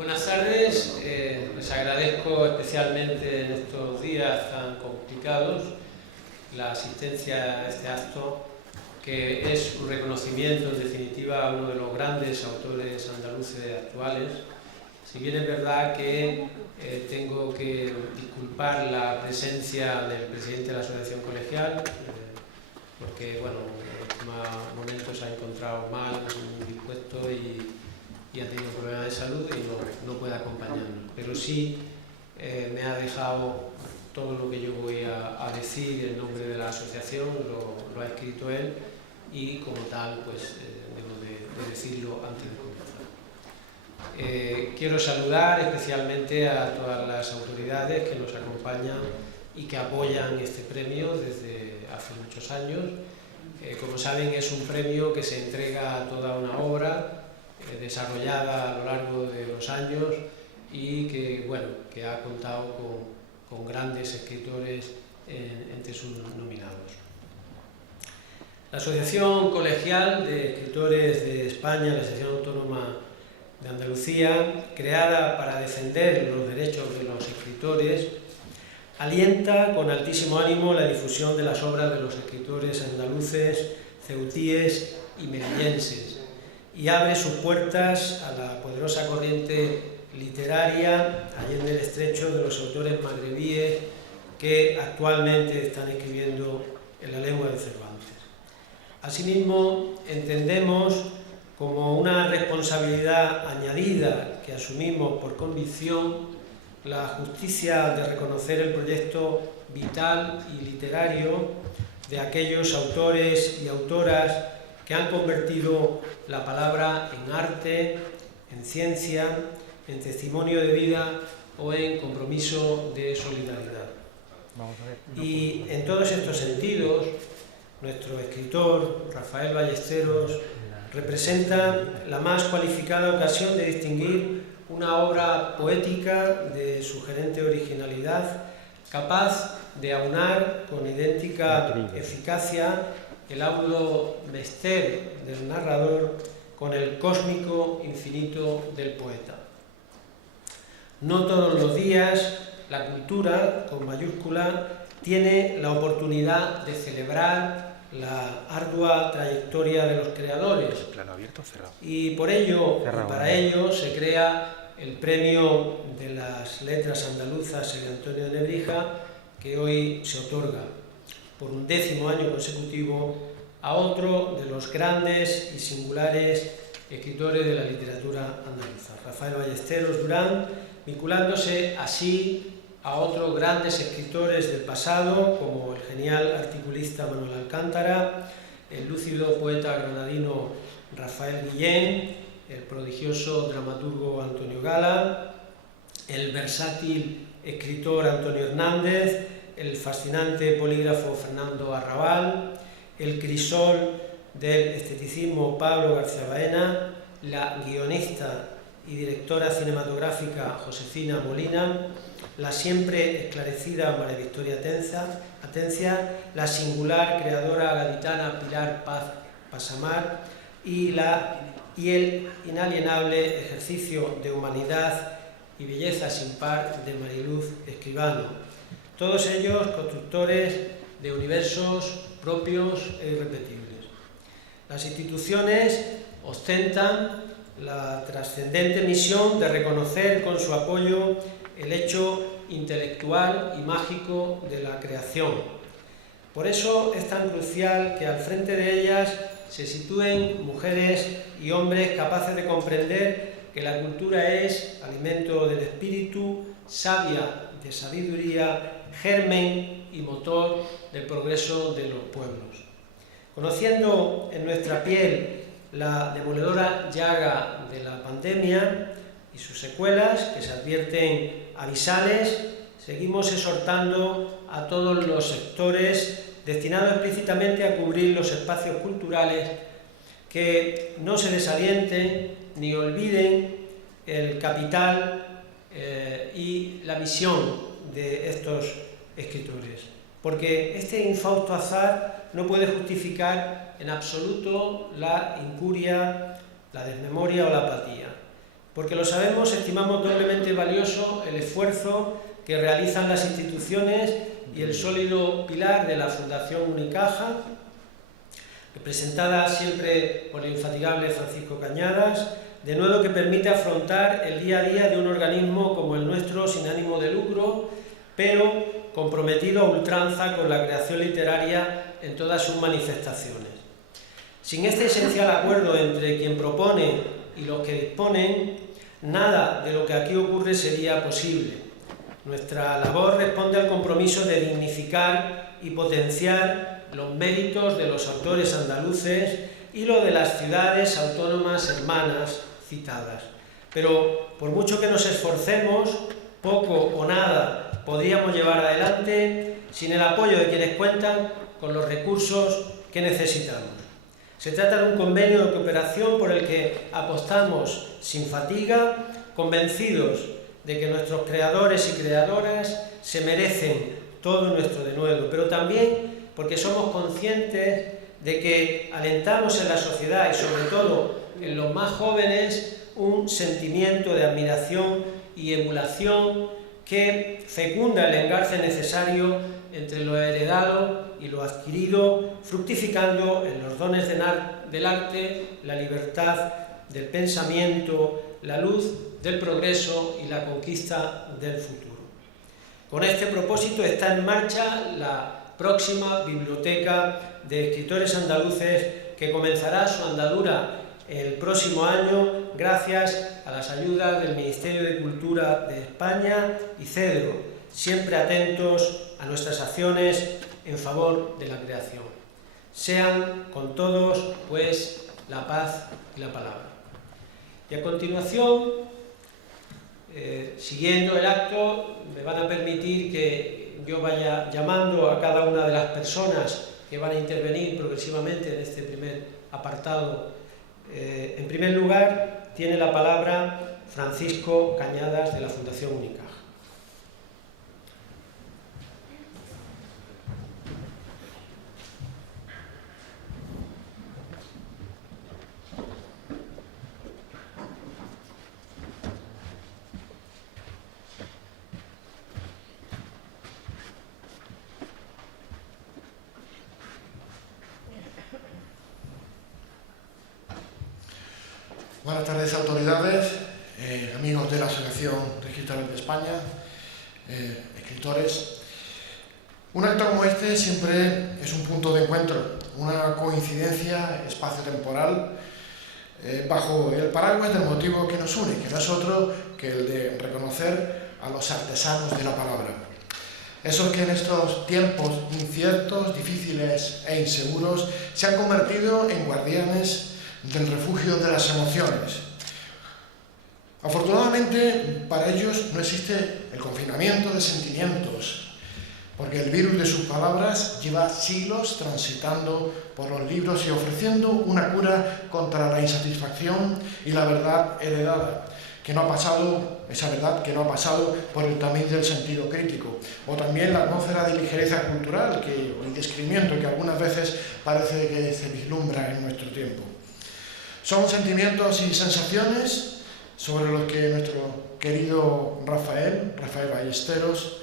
Buenas tardes, les agradezco especialmente en estos días tan complicados la asistencia a este acto, que es un reconocimiento en definitiva a uno de los grandes autores andaluces actuales. Si bien es verdad que tengo que disculpar la presencia del presidente de la Asociación Colegial, porque bueno, en últimos momentos se ha encontrado mal, muy dispuesto y ha tenido problemas de salud y no puede acompañarnos. Pero sí me ha dejado todo lo que yo voy a decir en nombre de la asociación, lo ha escrito él y como tal pues debo de decirlo antes de comenzar. Quiero saludar especialmente a todas las autoridades que nos acompañan y que apoyan este premio desde hace muchos años. Como saben, es un premio que se entrega a toda una obra desarrollada a lo largo de los años y que, bueno, que ha contado con grandes escritores entre sus nominados. La Asociación Colegial de Escritores de España, la Asociación Autónoma de Andalucía, creada para defender los derechos de los escritores, alienta con altísimo ánimo la difusión de las obras de los escritores andaluces, ceutíes y melillenses, y abre sus puertas a la poderosa corriente literaria allende el estrecho de los autores magrebíes que actualmente están escribiendo en la lengua de Cervantes. Asimismo, entendemos como una responsabilidad añadida que asumimos por convicción la justicia de reconocer el proyecto vital y literario de aquellos autores y autoras que han convertido la palabra en arte, en ciencia, en testimonio de vida o en compromiso de solidaridad. Y en todos estos sentidos, nuestro escritor, Rafael Ballesteros, representa la más cualificada ocasión de distinguir una obra poética de sugerente originalidad, capaz de aunar con idéntica eficacia el áudo mester del narrador con el cósmico infinito del poeta. No todos los días la cultura, con mayúscula, tiene la oportunidad de celebrar la ardua trayectoria de los creadores. ¿Plano abierto o cerrado? Y por ello, para ello, se crea el Premio de las Letras Andaluzas Elio Antonio de Nebrija, que hoy se otorga por un 10º año consecutivo a otro de los grandes y singulares escritores de la literatura andaluza, Rafael Ballesteros Durán, vinculándose así a otros grandes escritores del pasado, como el genial articulista Manuel Alcántara, el lúcido poeta granadino Rafael Guillén, el prodigioso dramaturgo Antonio Gala, el versátil escritor Antonio Hernández, el fascinante polígrafo Fernando Arrabal, el crisol del esteticismo Pablo García Baena, la guionista y directora cinematográfica Josefina Molina, la siempre esclarecida María Victoria Atencia, la singular creadora gaditana Pilar Paz Pasamar y el inalienable ejercicio de humanidad y belleza sin par de Mariluz Escribano. Todos ellos constructores de universos propios e irrepetibles. Las instituciones ostentan la trascendente misión de reconocer con su apoyo el hecho intelectual y mágico de la creación. Por eso es tan crucial que al frente de ellas se sitúen mujeres y hombres capaces de comprender que la cultura es alimento del espíritu, savia de sabiduría, germen y motor del progreso de los pueblos. Conociendo en nuestra piel la demoledora llaga de la pandemia y sus secuelas, que se advierten avisales, seguimos exhortando a todos los sectores destinados explícitamente a cubrir los espacios culturales que no se desalienten ni olviden el capital y la misión de estos escritores, porque este infausto azar no puede justificar en absoluto la incuria, la desmemoria o la apatía. Porque lo sabemos, estimamos doblemente valioso el esfuerzo que realizan las instituciones y el sólido pilar de la Fundación Unicaja, representada siempre por el infatigable Francisco Cañadas, de nuevo que permite afrontar el día a día de un organismo como el nuestro sin ánimo de lucro, pero comprometido a ultranza con la creación literaria en todas sus manifestaciones. Sin este esencial acuerdo entre quien propone y los que disponen, nada de lo que aquí ocurre sería posible. Nuestra labor responde al compromiso de dignificar y potenciar los méritos de los autores andaluces y lo de las ciudades autónomas hermanas citadas. Pero por mucho que nos esforcemos, poco o nada podríamos llevar adelante sin el apoyo de quienes cuentan con los recursos que necesitamos. Se trata de un convenio de cooperación por el que apostamos sin fatiga, convencidos de que nuestros creadores y creadoras se merecen todo nuestro denuedo, pero también porque somos conscientes de que alentamos en la sociedad y sobre todo en los más jóvenes un sentimiento de admiración y emulación que fecunda el engarce necesario entre lo heredado y lo adquirido, fructificando en los dones del arte, la libertad del pensamiento, la luz del progreso y la conquista del futuro. Con este propósito está en marcha la próxima Biblioteca de Escritores Andaluces que comenzará su andadura el próximo año gracias a las ayudas del Ministerio de Cultura de España y CEDRO, siempre atentos a nuestras acciones en favor de la creación. Sean con todos, pues, la paz y la palabra. Y a continuación, siguiendo el acto, me van a permitir que yo vaya llamando a cada una de las personas que van a intervenir progresivamente en este primer apartado. En primer lugar, tiene la palabra Francisco Cañadas, de la Fundación Unicaja. Buenas tardes, autoridades, amigos de la Asociación de Escritores de España, escritores. Un acto como este siempre es un punto de encuentro, una coincidencia espacio-temporal bajo el paraguas del motivo que nos une, que no es otro que el de reconocer a los artesanos de la palabra. Esos que en estos tiempos inciertos, difíciles e inseguros se han convertido en guardianes del refugio de las emociones. Afortunadamente, para ellos no existe el confinamiento de sentimientos, porque el virus de sus palabras lleva siglos transitando por los libros y ofreciendo una cura contra la insatisfacción y la verdad heredada, esa verdad que no ha pasado por el tamiz del sentido crítico, o también la atmósfera de ligereza cultural o el descrimiento que algunas veces parece que se vislumbra en nuestro tiempo. Son sentimientos y sensaciones sobre los que nuestro querido Rafael Ballesteros,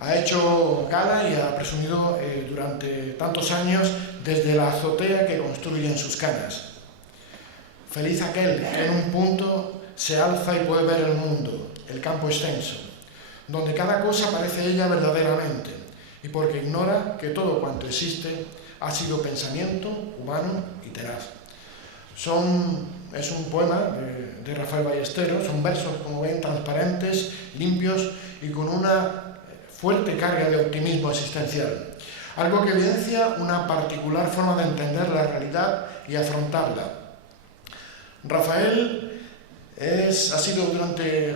ha hecho gala y ha presumido durante tantos años desde la azotea que construye en sus canas. Feliz aquel que en un punto se alza y puede ver el mundo, el campo extenso, donde cada cosa parece ella verdaderamente, y porque ignora que todo cuanto existe ha sido pensamiento humano y tenaz. Es un poema de Rafael Ballesteros, son versos, como ven, transparentes, limpios y con una fuerte carga de optimismo existencial. Algo que evidencia una particular forma de entender la realidad y afrontarla. Rafael ha sido durante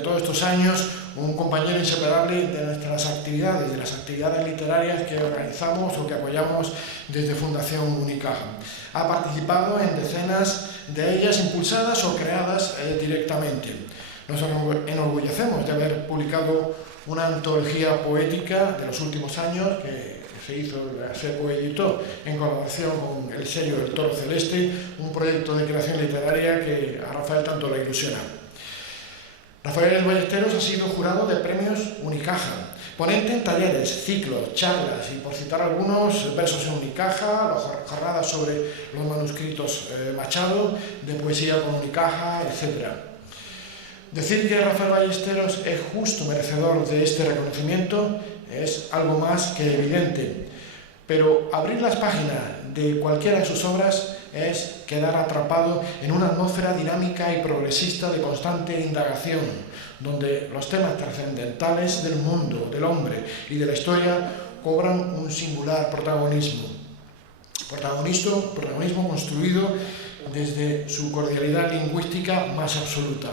todos estos años un compañero inseparable de nuestras actividades, de las actividades literarias que organizamos o que apoyamos desde Fundación Unicaja. Ha participado en decenas de ellas impulsadas o creadas directamente. Nos enorgullecemos de haber publicado una antología poética de los últimos años que se coeditó en colaboración con el sello del Toro Celeste, un proyecto de creación literaria que a Rafael tanto le ilusiona. Rafael Ballesteros ha sido jurado de premios Unicaja, ponente en talleres, ciclos, charlas y, por citar algunos, versos en Unicaja, jornadas sobre los manuscritos Machado, de poesía con Unicaja, etc. Decir que Rafael Ballesteros es justo merecedor de este reconocimiento es algo más que evidente, pero abrir las páginas de cualquiera de sus obras es quedar atrapado en una atmósfera dinámica y progresista de constante indagación, donde los temas trascendentales del mundo, del hombre y de la historia cobran un singular protagonismo. Protagonismo construido desde su cordialidad lingüística más absoluta.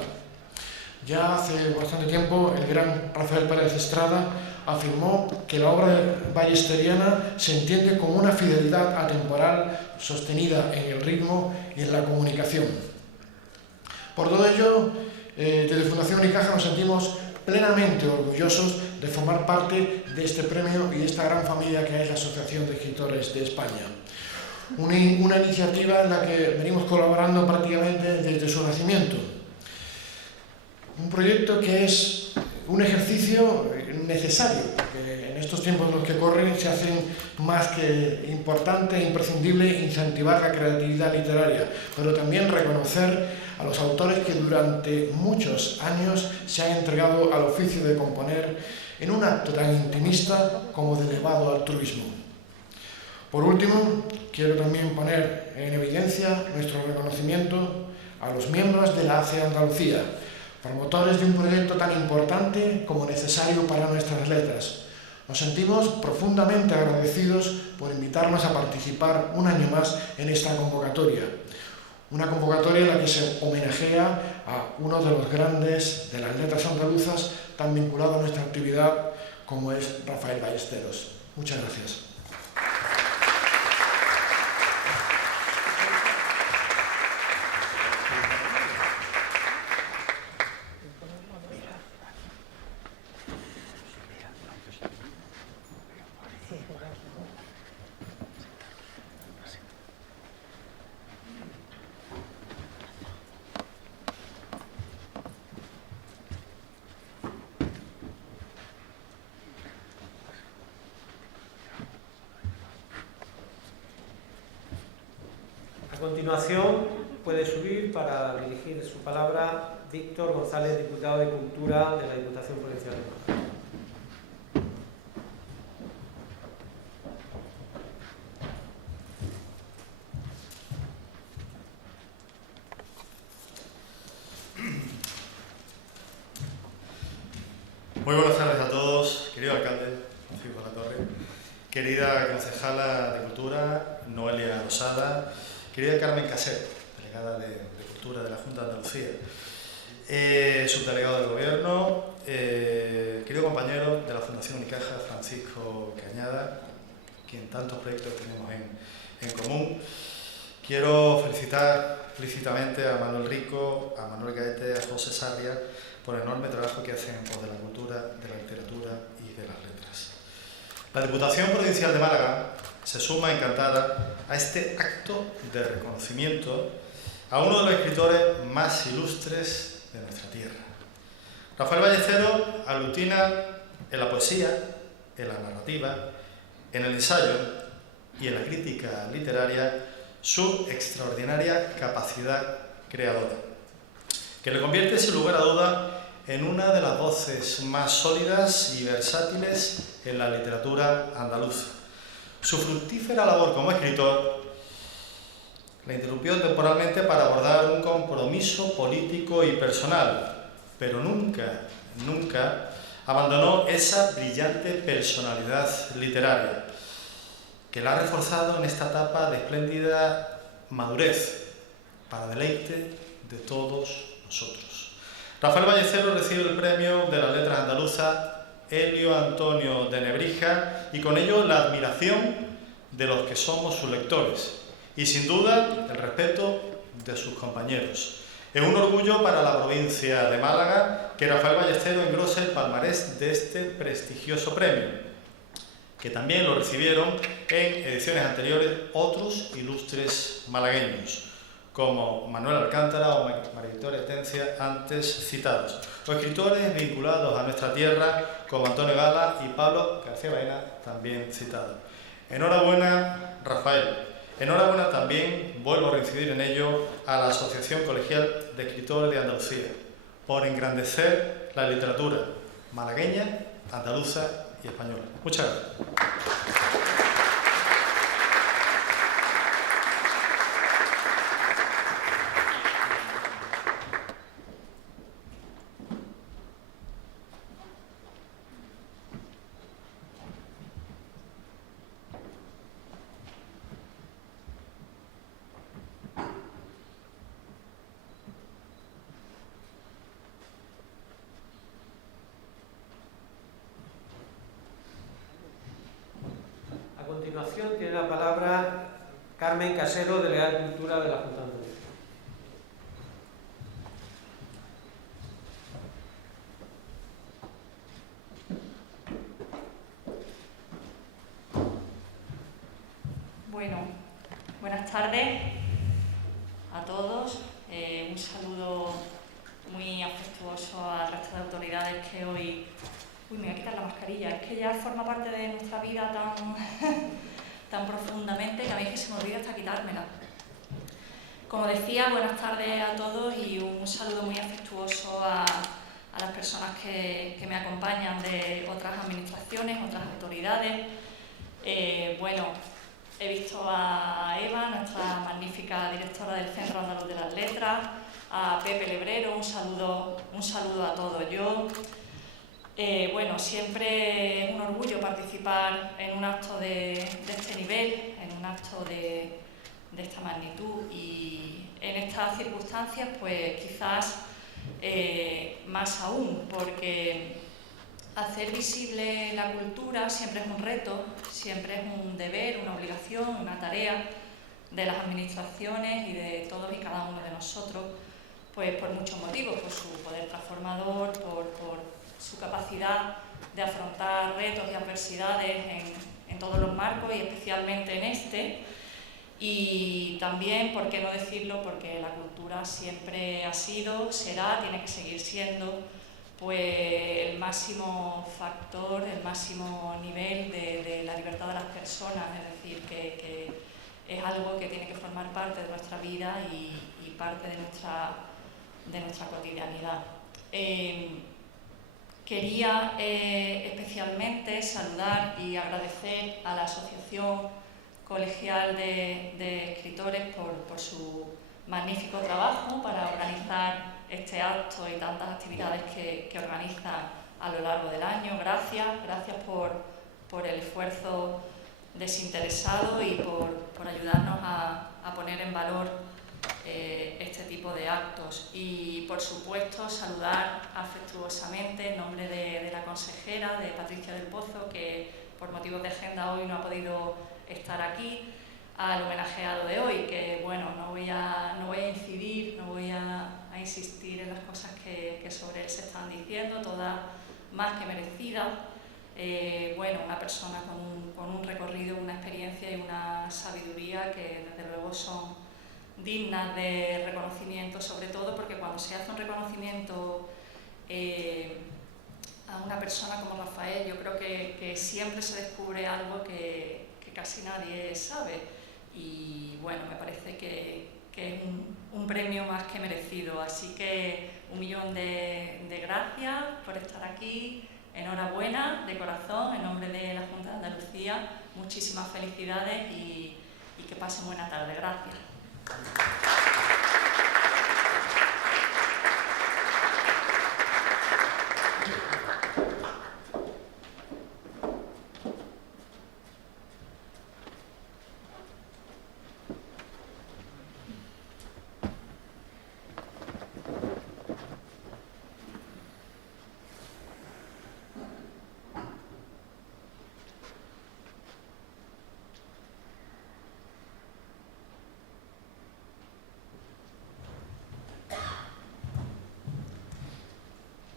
Ya hace bastante tiempo el gran Rafael Pérez Estrada afirmó que la obra ballesteriana se entiende como una fidelidad atemporal sostenida en el ritmo y en la comunicación. Por todo ello, desde Fundación Unicaja nos sentimos plenamente orgullosos de formar parte de este premio y de esta gran familia que es la Asociación de Escritores de España. Una iniciativa en la que venimos colaborando prácticamente desde su nacimiento. Un proyecto que es un ejercicio necesario, porque en estos tiempos en los que corren se hace más que importante e imprescindible incentivar la creatividad literaria, pero también reconocer a los autores que durante muchos años se han entregado al oficio de componer en un acto tan intimista como de elevado altruismo. Por último, quiero también poner en evidencia nuestro reconocimiento a los miembros de la ACE Andalucía, promotores de un proyecto tan importante como necesario para nuestras letras. Nos sentimos profundamente agradecidos por invitarnos a participar un año más en esta convocatoria. Una convocatoria en la que se homenajea a uno de los grandes de las letras andaluzas tan vinculado a nuestra actividad como es Rafael Ballesteros. Muchas gracias. A continuación, puede subir para dirigir su palabra Víctor González, diputado de Cultura de la Diputación Provincial de Málaga. Muy buenas tardes a todos, querido alcalde, Francisco La Torre, querida concejala de Cultura, Noelia Rosada, querida Carmen Casero, delegada de Cultura de la Junta de Andalucía, subdelegado del Gobierno, querido compañero de la Fundación Unicaja, Francisco Cañada, quien tantos proyectos tenemos en común. Quiero felicitar explícitamente a Manuel Rico, a Manuel Gaete, a José Sarria, por el enorme trabajo que hacen en pos de la cultura, de la literatura y de las letras. La Diputación Provincial de Málaga se suma encantada a este acto de reconocimiento a uno de los escritores más ilustres de nuestra tierra. Rafael Ballesteros aglutina en la poesía, en la narrativa, en el ensayo y en la crítica literaria su extraordinaria capacidad creadora, que le convierte sin lugar a duda en una de las voces más sólidas y versátiles en la literatura andaluza. Su fructífera labor como escritor la interrumpió temporalmente para abordar un compromiso político y personal, pero nunca abandonó esa brillante personalidad literaria que la ha reforzado en esta etapa de espléndida madurez para deleite de todos nosotros. Rafael Ballesteros recibe el premio de las letras andaluzas Elio Antonio de Nebrija y con ello la admiración de los que somos sus lectores y sin duda el respeto de sus compañeros. Es un orgullo para la provincia de Málaga que Rafael Ballesteros engrose el palmarés de este prestigioso premio. que también lo recibieron en ediciones anteriores otros ilustres malagueños, como Manuel Alcántara o María Victoria Atencia, antes citados, o escritores vinculados a nuestra tierra como Antonio Gala y Pablo García Baena, también citados. Enhorabuena, Rafael. Enhorabuena también, vuelvo a reincidir en ello, a la Asociación Colegial de Escritores de Andalucía, por engrandecer la literatura malagueña, andaluza y española. Muchas gracias. A continuación tiene la palabra Carmen Casero, delegada de Cultura de la Junta de Andalucía. Bueno, buenas tardes a todos. Un saludo muy afectuoso al resto de autoridades que hoy... Uy, me voy a quitar la mascarilla. Es que ya forma parte de nuestra vida tan profundamente que a mí es que se me olvida hasta quitármela. Como decía, buenas tardes a todos y un saludo muy afectuoso a las personas que me acompañan de otras administraciones, otras autoridades. Bueno, he visto a Eva, nuestra magnífica directora del Centro Andaluz de las Letras, a Pepe Lebrero, un saludo a todos. Bueno, siempre es un orgullo participar en un acto de este nivel, en un acto de esta magnitud, y en estas circunstancias pues quizás más aún, porque hacer visible la cultura siempre es un reto, siempre es un deber, una obligación, una tarea de las administraciones y de todos y cada uno de nosotros, pues por muchos motivos, por su poder transformador, por su capacidad de afrontar retos y adversidades en todos los marcos y especialmente en este. Y también, por qué no decirlo, porque la cultura siempre ha sido, será, tiene que seguir siendo pues el máximo factor, el máximo nivel de la libertad de las personas, es decir, que es algo que tiene que formar parte de nuestra vida y parte de nuestra cotidianidad. Quería especialmente saludar y agradecer a la Asociación Colegial de Escritores por su magnífico trabajo para organizar este acto y tantas actividades que organizan a lo largo del año. Gracias por el esfuerzo desinteresado y por ayudarnos a poner en valor este tipo de actos. Y por supuesto saludar afectuosamente en nombre de la consejera, de Patricia del Pozo, que por motivos de agenda hoy no ha podido estar aquí, al homenajeado de hoy, que bueno, no voy a incidir, no voy a insistir en las cosas que sobre él se están diciendo, todas más que merecidas. Bueno, una persona con un recorrido, una experiencia y una sabiduría que desde luego son dignas de reconocimiento, sobre todo porque cuando se hace un reconocimiento a una persona como Rafael, yo creo que siempre se descubre algo que casi nadie sabe, y bueno, me parece que es un premio más que merecido, así que 1.000.000 de gracias por estar aquí, enhorabuena de corazón en nombre de la Junta de Andalucía, muchísimas felicidades y que pasen buena tarde, gracias.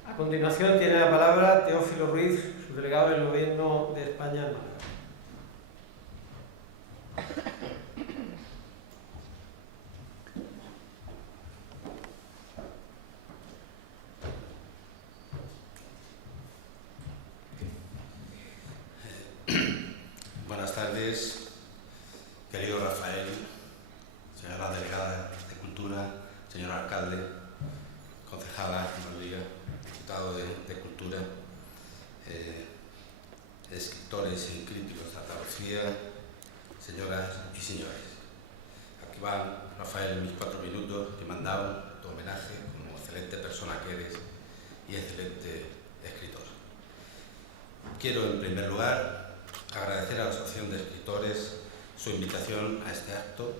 A continuación tiene la palabra Teófilo Ruiz, subdelegado del Gobierno de España en Málaga. Rafael, señora delegada de Cultura, señor alcalde, concejala María, diputado de Cultura, escritores y críticos de Andalucía, señoras y señores. Aquí van, Rafael, mis 4 minutos que me han dado tu homenaje como excelente persona que eres y excelente escritor. Quiero, en primer lugar, agradecer a la Asociación de Escritores su invitación a este acto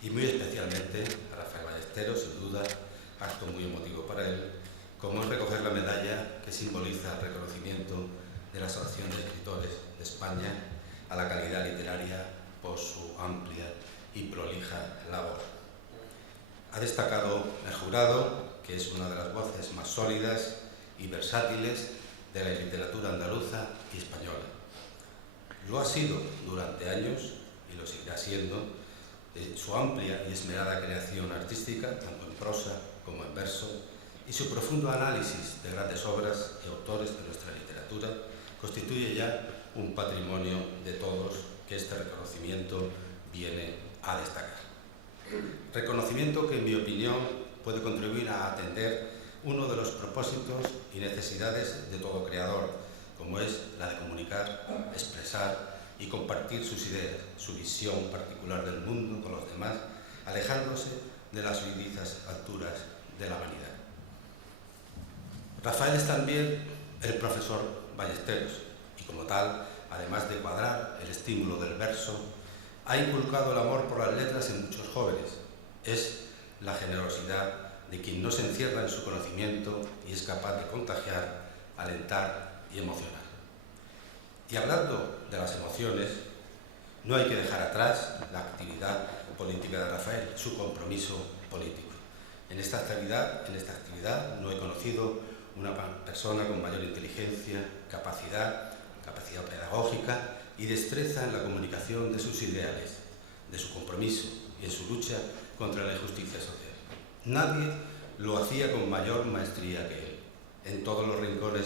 y muy especialmente a Rafael Ballesteros, sin duda, acto muy emotivo para él, como es recoger la medalla que simboliza el reconocimiento de la Asociación de Escritores de España a la calidad literaria por su amplia y prolija labor. Ha destacado el jurado que es una de las voces más sólidas y versátiles de la literatura andaluza y española. Lo ha sido durante años y lo seguirá siendo su amplia y esmerada creación artística, tanto en prosa como en verso, y su profundo análisis de grandes obras y autores de nuestra literatura constituye ya un patrimonio de todos que este reconocimiento viene a destacar. Reconocimiento que, en mi opinión, puede contribuir a atender uno de los propósitos y necesidades de todo creador, como es la de comunicar, expresar y compartir sus ideas, su visión particular del mundo con los demás, alejándose de las huidizas alturas de la vanidad. Rafael es también el profesor Ballesteros y, como tal, además de cuadrar el estímulo del verso, ha inculcado el amor por las letras en muchos jóvenes. Es la generosidad de quien no se encierra en su conocimiento y es capaz de contagiar, alentar y emocionar. Y hablando de las emociones, no hay que dejar atrás la actividad política de Rafael, su compromiso político. En esta actividad no he conocido una persona con mayor inteligencia, capacidad pedagógica y destreza en la comunicación de sus ideales, de su compromiso y en su lucha contra la injusticia social. Nadie lo hacía con mayor maestría que él. En todos los rincones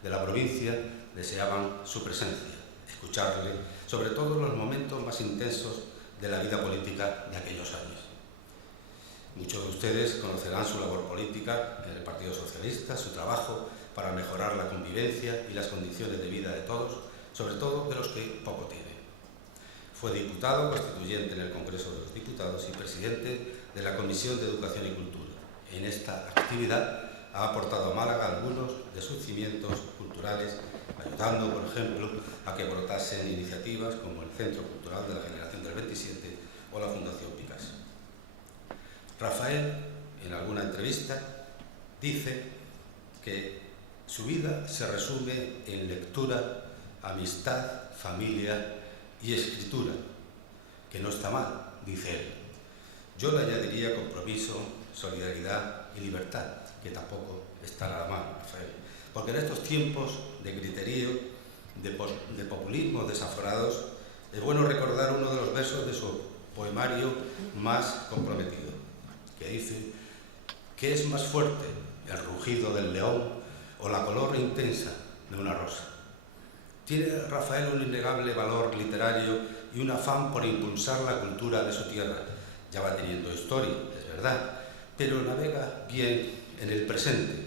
de la provincia deseaban su presencia, escucharle, sobre todo en los momentos más intensos de la vida política de aquellos años. Muchos de ustedes conocerán su labor política en el Partido Socialista, su trabajo para mejorar la convivencia y las condiciones de vida de todos, sobre todo de los que poco tienen. Fue diputado constituyente en el Congreso de los Diputados y presidente de la Comisión de Educación y Cultura. En esta actividad ha aportado a Málaga algunos de sus cimientos culturales, ayudando, por ejemplo, a que brotasen iniciativas como el Centro Cultural de la Generación del 27 o la Fundación Picasso. Rafael, en alguna entrevista, dice que su vida se resume en lectura, amistad, familia y escritura, que no está mal, dice él. Yo le añadiría compromiso, solidaridad y libertad, que tampoco está nada mal, Rafael, porque en estos tiempos de griterío, de populismos desaforados, es bueno recordar uno de los versos de su poemario más comprometido, que dice: ¿qué es más fuerte, el rugido del león o la color intensa de una rosa? Tiene Rafael un innegable valor literario y un afán por impulsar la cultura de su tierra. Ya va teniendo historia, es verdad, pero navega bien en el presente,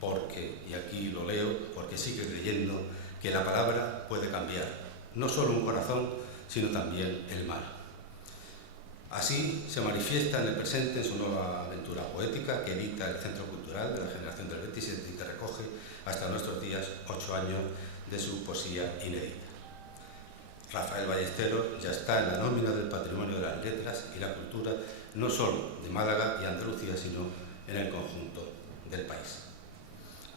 porque, y aquí lo leo, porque sigue creyendo que la palabra puede cambiar, no solo un corazón, sino también el mar. Así se manifiesta en el presente en su nueva aventura poética que edita el Centro Cultural de la Generación del 27 y que recoge hasta nuestros días 8 años de su poesía inédita. Rafael Ballesteros ya está en la nómina del patrimonio de las letras y la cultura, no solo de Málaga y Andalucía, sino en el conjunto del país.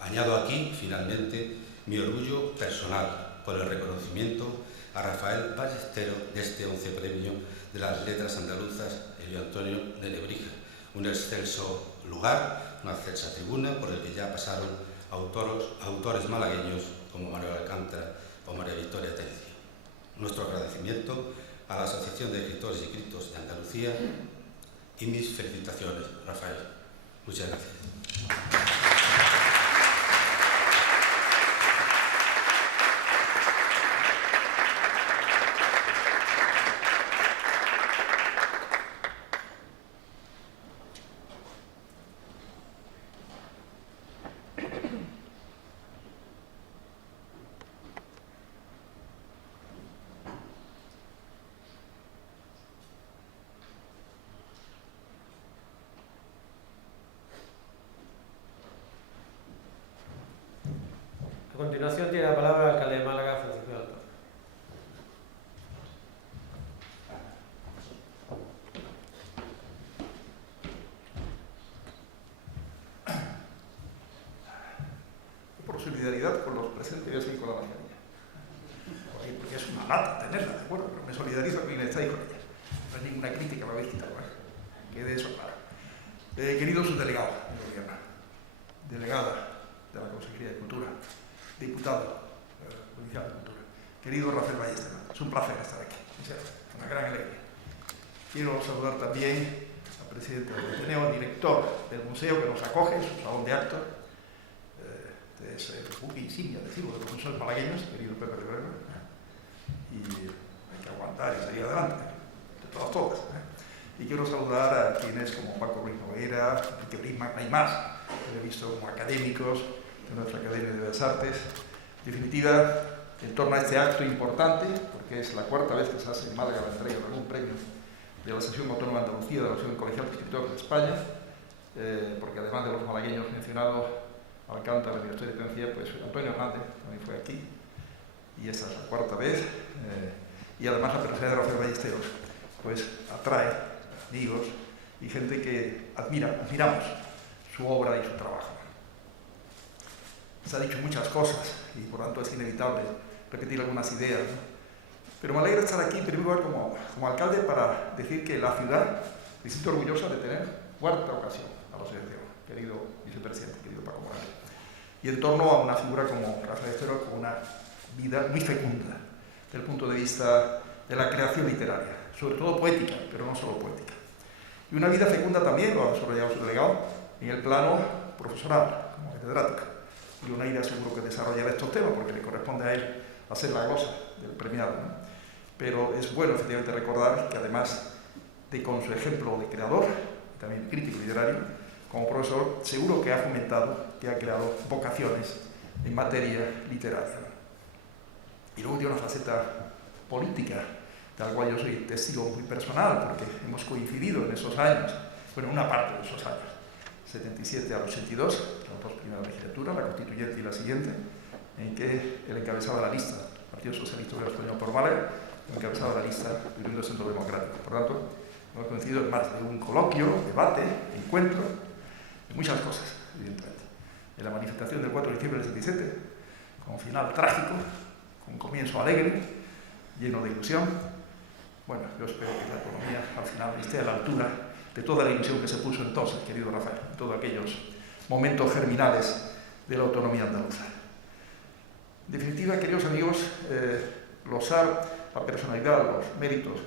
Añado aquí, finalmente, mi orgullo personal por el reconocimiento a Rafael Ballesteros de este 11 premio de las letras andaluzas Elio Antonio de Nebrija, un excelso lugar, una excelsa tribuna por el que ya pasaron autores malagueños como Manuel Alcántara o María Victoria Atencio. Nuestro agradecimiento a la Asociación de Escritores y Críticos de Andalucía y mis felicitaciones, Rafael. Muchas gracias. continuación tiene la palabra el alcalde de Málaga, Francisco de Alto. Por solidaridad con los presentes y con la mayoría. Porque es una lata tenerla, ¿de acuerdo? Pero me solidarizo con quien estáis con ella. No hay ninguna crítica, me habéis quitado, ¿eh? Quede eso claro. Querido subdelegado del gobierno, delegada de la Consejería de Cultura, diputado provincial de Cultura, querido Rafael Ballesteros, es un placer estar aquí, en serio, una gran alegría. Quiero saludar también al presidente del Ateneo, director del museo que nos acoge, su salón de actos. Este es el buque insignia, decimos, de los museos malagueños, querido Pepe Rivera, y hay que aguantar y seguir adelante, de todas. Y quiero saludar a quienes como Paco Ruiz Noguera, Enrique Brisman, hay más, que he visto como académicos de nuestra Academia de Bellas Artes. En definitiva, en torno a este acto importante, porque es la cuarta vez que se hace en Málaga la entrega de algún premio de la Asociación Autónoma de Andalucía, de la Asociación Colegial de Escritores de España, porque además de los malagueños mencionados, Alcántara, el director de Penitencia, pues Antonio Hernández también fue aquí, y esta es la cuarta vez, y además la presencia de Rafael Ballesteros, pues atrae amigos y gente que admiramos su obra y su trabajo. Se han dicho muchas cosas y por tanto es inevitable repetir algunas ideas, ¿no? Pero me alegra estar aquí en primer lugar como alcalde para decir que la ciudad se siente orgullosa de tener cuarta ocasión a la asociación, querido vicepresidente, querido Paco Morales, y en torno a una figura como Rafael Ballesteros con una vida muy fecunda desde el punto de vista de la creación literaria, sobre todo poética, pero no solo poética. Y una vida fecunda también, lo ha desarrollado su delegado, en el plano profesoral, como catedrático. Y una idea seguro que desarrollará estos temas, porque le corresponde a él hacer la glosa del premiado, ¿no? Pero es bueno, efectivamente, recordar que además de con su ejemplo de creador, y también crítico literario, como profesor, seguro que ha fomentado, que ha creado vocaciones en materia literaria. Y luego tiene una faceta política, del cual yo soy testigo muy personal, porque hemos coincidido en esos años, bueno, una parte de esos años, 77 al 82, las dos primeras legislaturas, la constituyente y la siguiente, en que él encabezaba la lista, el Partido Socialista Obrero Español por Málaga, encabezaba la lista del Unido Centro Democrático. Por tanto, hemos coincidido en más de un coloquio, debate, encuentro, en muchas cosas, evidentemente. En la manifestación del 4 de diciembre del 77, con final trágico, con un comienzo alegre, lleno de ilusión. Bueno, yo espero que la economía al final esté a la altura de toda la ilusión que se puso entonces, querido Rafael, en todos aquellos momentos germinales de la autonomía andaluza. En definitiva, queridos amigos, glosar la personalidad, los méritos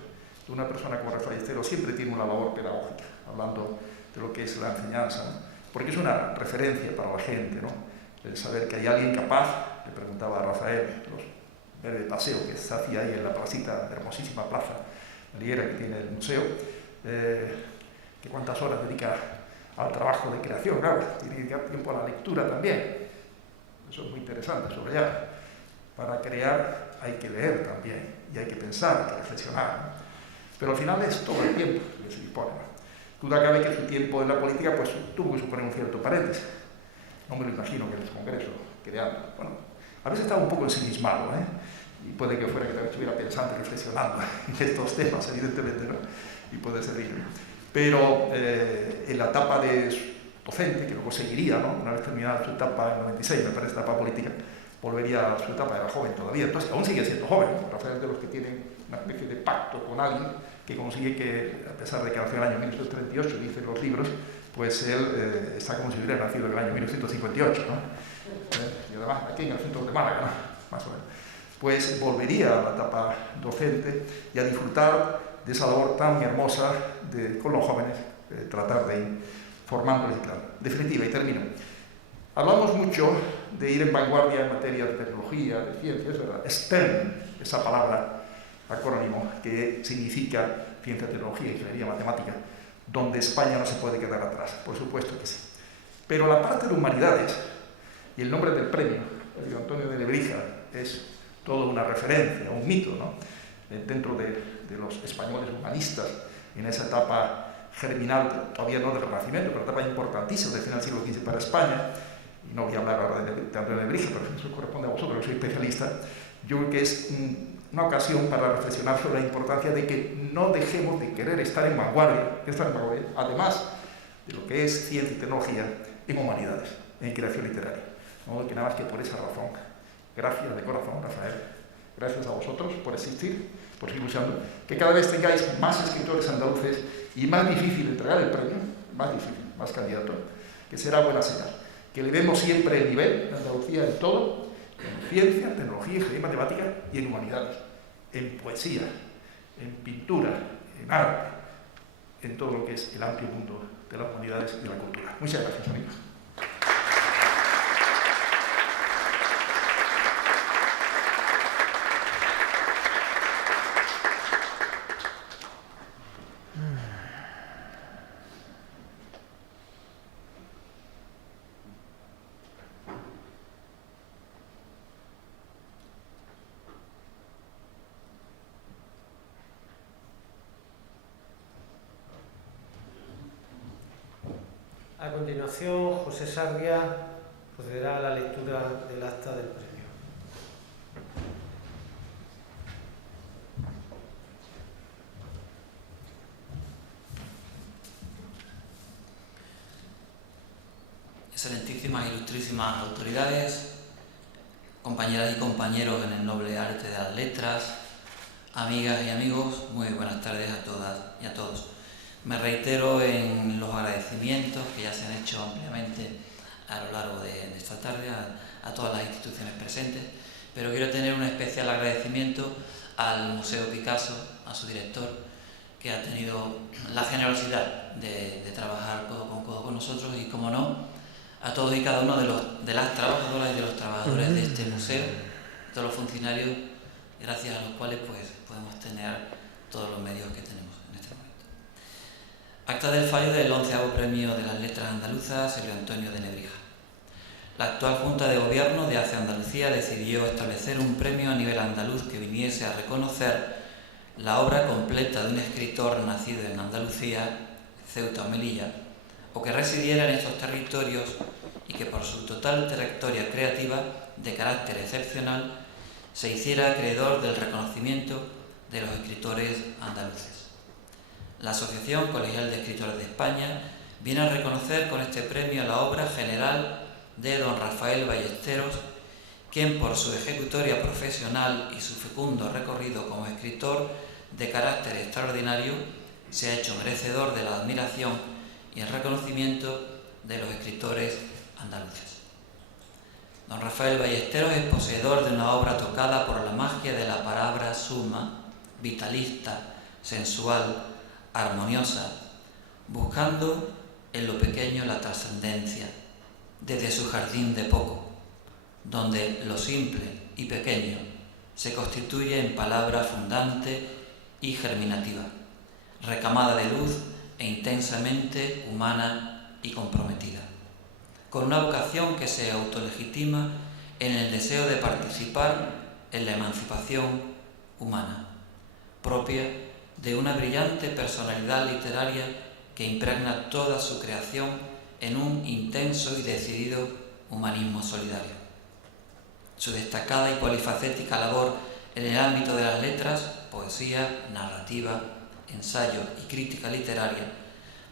de una persona como Rafael Ballesteros siempre tiene una labor pedagógica, hablando de lo que es la enseñanza, ¿no? Porque es una referencia para la gente, ¿no? El saber que hay alguien capaz, le preguntaba a Rafael, el paseo que se hacía ahí en la placita, hermosísima plaza Liguera que tiene el museo, que cuántas horas dedica al trabajo de creación, claro, tiene que dedicar tiempo a la lectura también. Eso es muy interesante, subrayar. Para crear hay que leer también, y hay que pensar, hay que reflexionar, ¿no? Pero al final es todo el tiempo que se dispone, ¿no? Duda cabe que su tiempo en la política pues tuvo que suponer un cierto paréntesis. No me lo imagino que en el Congreso, creando, bueno, a veces estaba un poco ensimismado, y puede que fuera que también estuviera pensando y reflexionando en estos temas, evidentemente, ¿no? Y puede servir. Pero en la etapa de docente, que luego seguiría, ¿no? Una vez terminada su etapa en 96, me parece, etapa política, volvería a su etapa, era joven todavía, entonces aún sigue siendo joven, ¿no? Rafael es de los que tienen una especie de pacto con alguien que consigue que, a pesar de que nació en el año 1938, dicen los libros, pues él está como si hubiera nacido en el año 1958, ¿no? Y además aquí en el centro de Málaga, ¿no? Más o menos. Pues volvería a la etapa docente y a disfrutar de esa labor tan hermosa con los jóvenes, tratar de ir formándoles, claro. Definitiva, y termino. Hablamos mucho de ir en vanguardia en materia de tecnología, de ciencia, es verdad. STEM, esa palabra, acrónimo, que significa ciencia, tecnología, ingeniería, matemática, donde España no se puede quedar atrás, por supuesto que sí. Pero la parte de humanidades, y el nombre del premio, el de Antonio de Lebrija, es toda una referencia, un mito, ¿no? Dentro de los españoles humanistas, en esa etapa germinal, todavía no del Renacimiento, pero etapa importantísima del final del siglo XV para España, y no voy a hablar ahora de Andrea Lebrige, pero eso corresponde a vosotros, que sois especialistas, yo creo que es una ocasión para reflexionar sobre la importancia de que no dejemos de querer estar en vanguardia, además de lo que es ciencia y tecnología en humanidades, en creación literaria. No que nada más que por esa razón, gracias de corazón, Rafael, gracias a vosotros por existir, por seguir luchando, que cada vez tengáis más escritores andaluces y más difícil entregar el premio, más difícil, más candidatos, que será buena señal. Que le demos siempre el nivel de Andalucía en todo, en ciencia, tecnología, ingeniería, matemática y en humanidades, en poesía, en pintura, en arte, en todo lo que es el amplio mundo de las humanidades y de la cultura. Muchas gracias, amigos. A continuación, José Sarria procederá a la lectura del acta del premio. Excelentísimas e ilustrísimas autoridades, compañeras y compañeros en el noble arte de las letras, amigas y amigos, muy buenas tardes a todas y a todos. Me reitero en los agradecimientos que ya se han hecho ampliamente a lo largo de esta tarde a todas las instituciones presentes, pero quiero tener un especial agradecimiento al Museo Picasso, a su director, que ha tenido la generosidad de trabajar codo con nosotros y, como no, a todos y cada uno de las trabajadoras y de los trabajadores de este museo, todos los funcionarios, gracias a los cuales pues, podemos tener todos los medios que tenemos en este momento. Acta del fallo del 11º Premio de las Letras Andaluzas, Sergio Antonio de Nebrija. La actual Junta de Gobierno de ACE Andalucía decidió establecer un premio a nivel andaluz que viniese a reconocer la obra completa de un escritor nacido en Andalucía, Ceuta o Melilla, o que residiera en estos territorios y que por su total trayectoria creativa de carácter excepcional se hiciera acreedor del reconocimiento de los escritores andaluces. La Asociación Colegial de Escritores de España viene a reconocer con este premio la obra general de don Rafael Ballesteros, quien por su ejecutoria profesional y su fecundo recorrido como escritor de carácter extraordinario se ha hecho merecedor de la admiración y el reconocimiento de los escritores andaluces. Don Rafael Ballesteros es poseedor de una obra tocada por la magia de la palabra suma, vitalista, sensual, armoniosa, buscando en lo pequeño la trascendencia, desde su jardín de poco, donde lo simple y pequeño se constituye en palabra fundante y germinativa, recamada de luz e intensamente humana y comprometida, con una vocación que se autolegitima en el deseo de participar en la emancipación humana, propia de una brillante personalidad literaria que impregna toda su creación en un intenso y decidido humanismo solidario. Su destacada y polifacética labor en el ámbito de las letras, poesía, narrativa, ensayo y crítica literaria,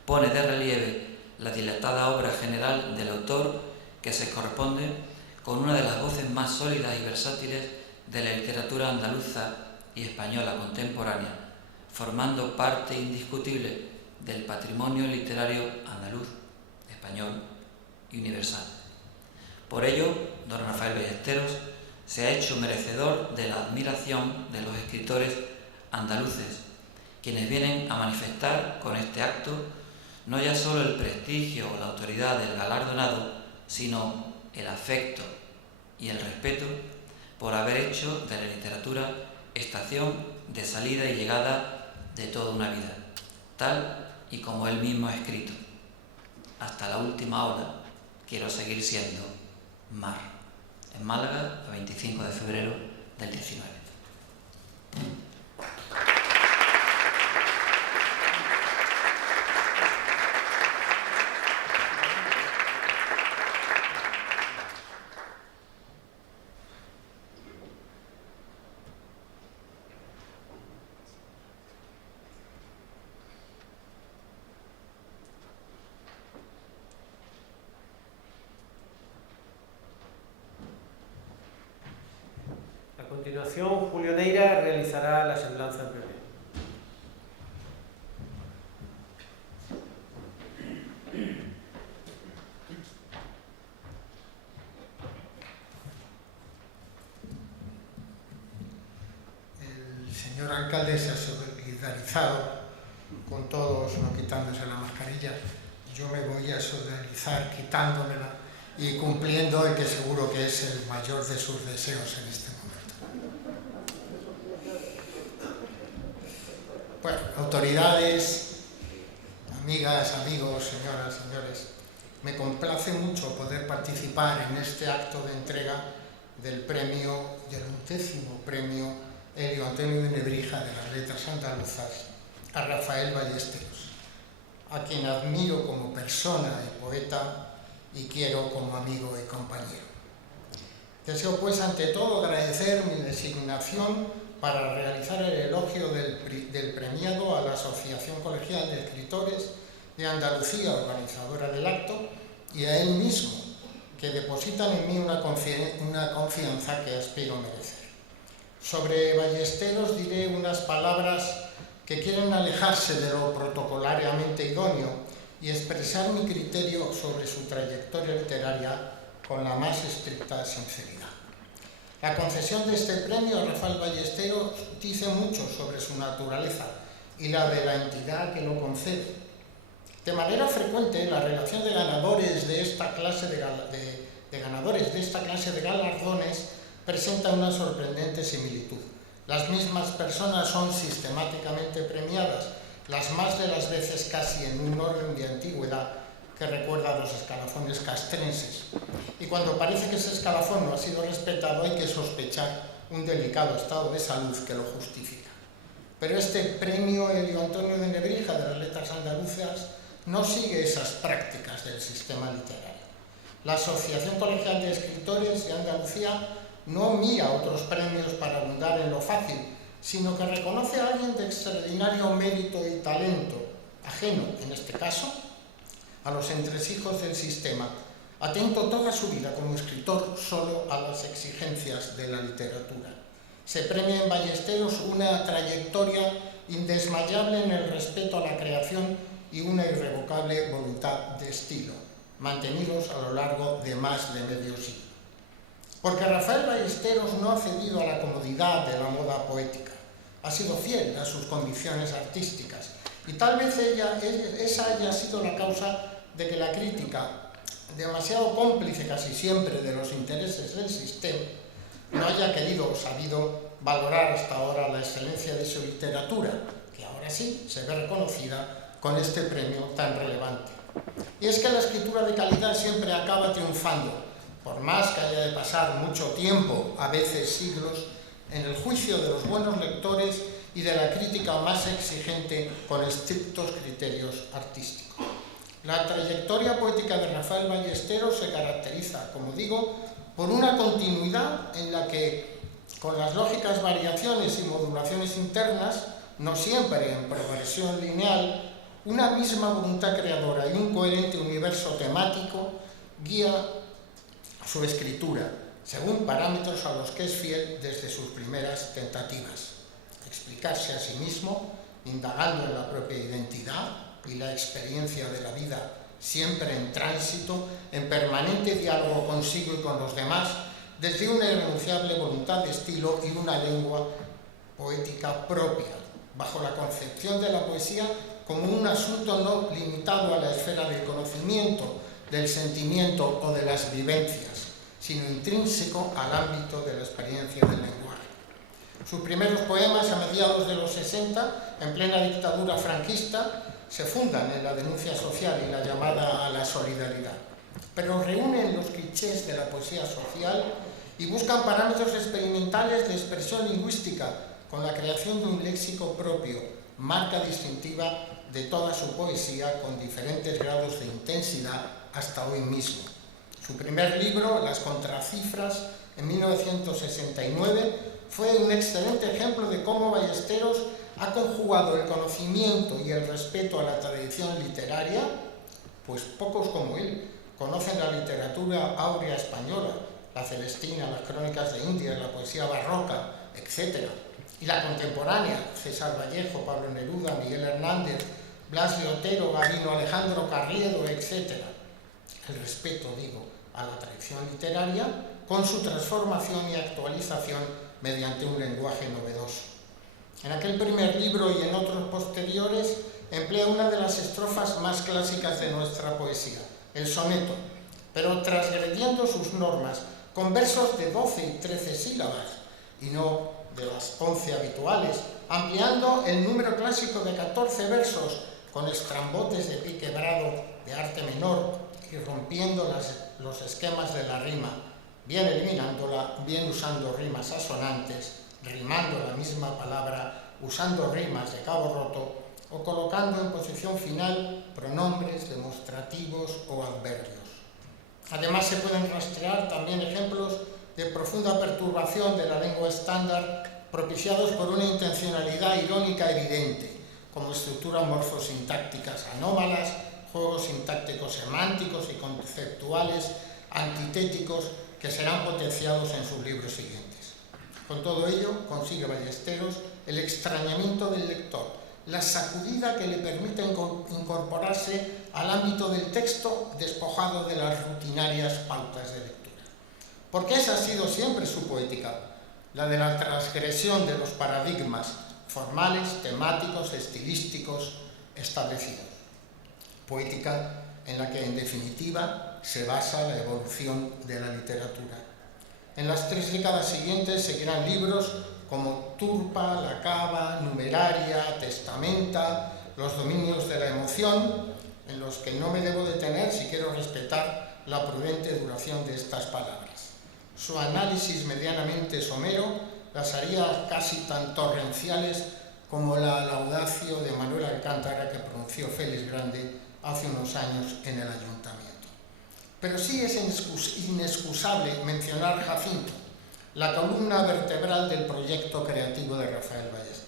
pone de relieve la dilatada obra general del autor que se corresponde con una de las voces más sólidas y versátiles de la literatura andaluza y española contemporánea, formando parte indiscutible del patrimonio literario andaluz, español y universal. Por ello, don Rafael Ballesteros se ha hecho merecedor de la admiración de los escritores andaluces, quienes vienen a manifestar con este acto no ya solo el prestigio o la autoridad del galardonado, sino el afecto y el respeto por haber hecho de la literatura estación de salida y llegada de toda una vida, tal y como él mismo ha escrito: hasta la última hora quiero seguir siendo mar. En Málaga, el 25 de febrero del 19. todos no quitándose la mascarilla, yo me voy a solidarizar quitándomela y cumpliendo el que seguro que es el mayor de sus deseos en este momento. Bueno, autoridades, amigas, amigos, señoras, señores, me complace mucho poder participar en este acto de entrega del 11º premio Elio Antonio de Nebrija de las Letras Andaluzas a Rafael Ballesteros, a quien admiro como persona y poeta y quiero como amigo y compañero. Deseo pues ante todo agradecer mi designación para realizar el elogio del premiado a la Asociación Colegial de Escritores de Andalucía, organizadora del acto, y a él mismo, que depositan en mí una confianza que aspiro merecer. Sobre Ballesteros diré unas palabras que quieren alejarse de lo protocolariamente idóneo y expresar mi criterio sobre su trayectoria literaria con la más estricta sinceridad. La concesión de este premio a Rafael Ballesteros dice mucho sobre su naturaleza y la de la entidad que lo concede. De manera frecuente, la relación de ganadores de esta clase de galardones presenta una sorprendente similitud. Las mismas personas son sistemáticamente premiadas, las más de las veces casi en un orden de antigüedad que recuerda a los escalafones castrenses. Y cuando parece que ese escalafón no ha sido respetado, hay que sospechar un delicado estado de salud que lo justifica. Pero este premio Elio Antonio de Nebrija de las Letras Andaluzas no sigue esas prácticas del sistema literario. La Asociación Colegial de Escritores de Andalucía no mira otros premios para abundar en lo fácil, sino que reconoce a alguien de extraordinario mérito y talento, ajeno, en este caso, a los entresijos del sistema, atento toda su vida como escritor solo a las exigencias de la literatura. Se premia en Ballesteros una trayectoria indesmayable en el respeto a la creación y una irrevocable voluntad de estilo, mantenidos a lo largo de más de medio siglo. Porque Rafael Ballesteros no ha cedido a la comodidad de la moda poética, ha sido fiel a sus convicciones artísticas y tal vez esa haya sido la causa de que la crítica, demasiado cómplice casi siempre de los intereses del sistema, no haya querido o sabido valorar hasta ahora la excelencia de su literatura, que ahora sí se ve reconocida con este premio tan relevante. Y es que la escritura de calidad siempre acaba triunfando, por más que haya de pasar mucho tiempo, a veces siglos, en el juicio de los buenos lectores y de la crítica más exigente con estrictos criterios artísticos. La trayectoria poética de Rafael Ballesteros se caracteriza, como digo, por una continuidad en la que, con las lógicas variaciones y modulaciones internas, no siempre en progresión lineal, una misma voluntad creadora y un coherente universo temático guía su escritura, según parámetros a los que es fiel desde sus primeras tentativas. Explicarse a sí mismo, indagando en la propia identidad y la experiencia de la vida, siempre en tránsito, en permanente diálogo consigo y con los demás, desde una irrenunciable voluntad de estilo y una lengua poética propia, bajo la concepción de la poesía como un asunto no limitado a la esfera del conocimiento, del sentimiento o de las vivencias, sino intrínseco al ámbito de la experiencia del lenguaje. Sus primeros poemas, a mediados de los 60, en plena dictadura franquista, se fundan en la denuncia social y la llamada a la solidaridad, pero reúnen los clichés de la poesía social y buscan parámetros experimentales de expresión lingüística con la creación de un léxico propio, marca distintiva de toda su poesía con diferentes grados de intensidad hasta hoy mismo. Su primer libro, Las contracifras, en 1969, fue un excelente ejemplo de cómo Ballesteros ha conjugado el conocimiento y el respeto a la tradición literaria, pues pocos como él conocen la literatura áurea española, la celestina, las crónicas de Indias, la poesía barroca, etc. Y la contemporánea, César Vallejo, Pablo Neruda, Miguel Hernández, Blas de Otero, Gabino Alejandro Carriedo, etc. El respeto, digo, a la tradición literaria con su transformación y actualización mediante un lenguaje novedoso. En aquel primer libro y en otros posteriores emplea una de las estrofas más clásicas de nuestra poesía, el soneto, pero transgrediendo sus normas con versos de 12 y 13 sílabas y no de las 11 habituales, ampliando el número clásico de 14 versos con estrambotes de pie quebrado de arte menor y rompiendo los esquemas de la rima, bien eliminándola, bien usando rimas asonantes, rimando la misma palabra, usando rimas de cabo roto o colocando en posición final pronombres demostrativos o adverbios. Además, se pueden rastrear también ejemplos de profunda perturbación de la lengua estándar propiciados por una intencionalidad irónica evidente, como estructuras morfosintácticas anómalas, juegos sintácticos semánticos y conceptuales antitéticos que serán potenciados en sus libros siguientes. Con todo ello, consigue Ballesteros el extrañamiento del lector, la sacudida que le permite incorporarse al ámbito del texto despojado de las rutinarias pautas de lectura. Porque esa ha sido siempre su poética, la de la transgresión de los paradigmas formales, temáticos, estilísticos establecidos. Poética en la que, en definitiva, se basa la evolución de la literatura. En las 3 décadas siguientes seguirán libros como Turpa, La Cava, Numeraria, Testamenta, Los dominios de la emoción, en los que no me debo detener si quiero respetar la prudente duración de estas palabras. Su análisis medianamente somero las haría casi tan torrenciales como la Laudatio de Manuel Alcántara que pronunció Félix Grande hace unos años en el ayuntamiento. Pero sí es inexcusable mencionar Jacinto, la columna vertebral del proyecto creativo de Rafael Ballesteros.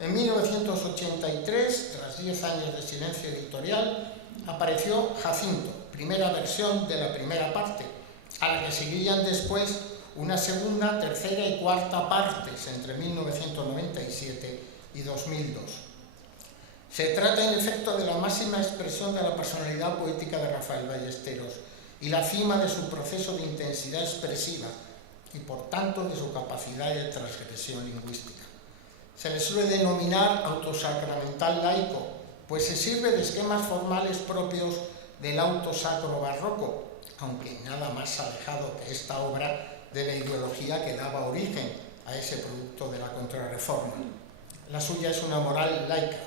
En 1983, tras 10 años de silencio editorial, apareció Jacinto, primera versión de la primera parte, a la que seguirían después una segunda, tercera y cuarta partes entre 1997 y 2002. Se trata, en efecto, de la máxima expresión de la personalidad poética de Rafael Ballesteros y la cima de su proceso de intensidad expresiva y, por tanto, de su capacidad de transgresión lingüística. Se le suele denominar autosacramental laico, pues se sirve de esquemas formales propios del autosacro barroco, aunque nada más alejado que esta obra de la ideología que daba origen a ese producto de la Contrarreforma. La suya es una moral laica,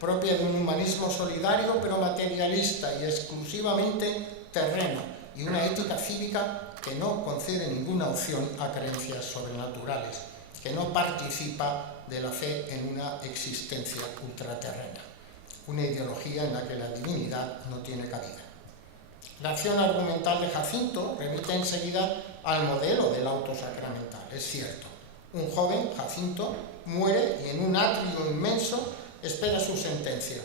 propia de un humanismo solidario pero materialista y exclusivamente terreno, y una ética cívica que no concede ninguna opción a creencias sobrenaturales, que no participa de la fe en una existencia ultraterrena, una ideología en la que la divinidad no tiene cabida. La acción argumental de Jacinto remite enseguida al modelo del auto sacramental, es cierto. Un joven, Jacinto, muere y en un atrio inmenso espera su sentencia.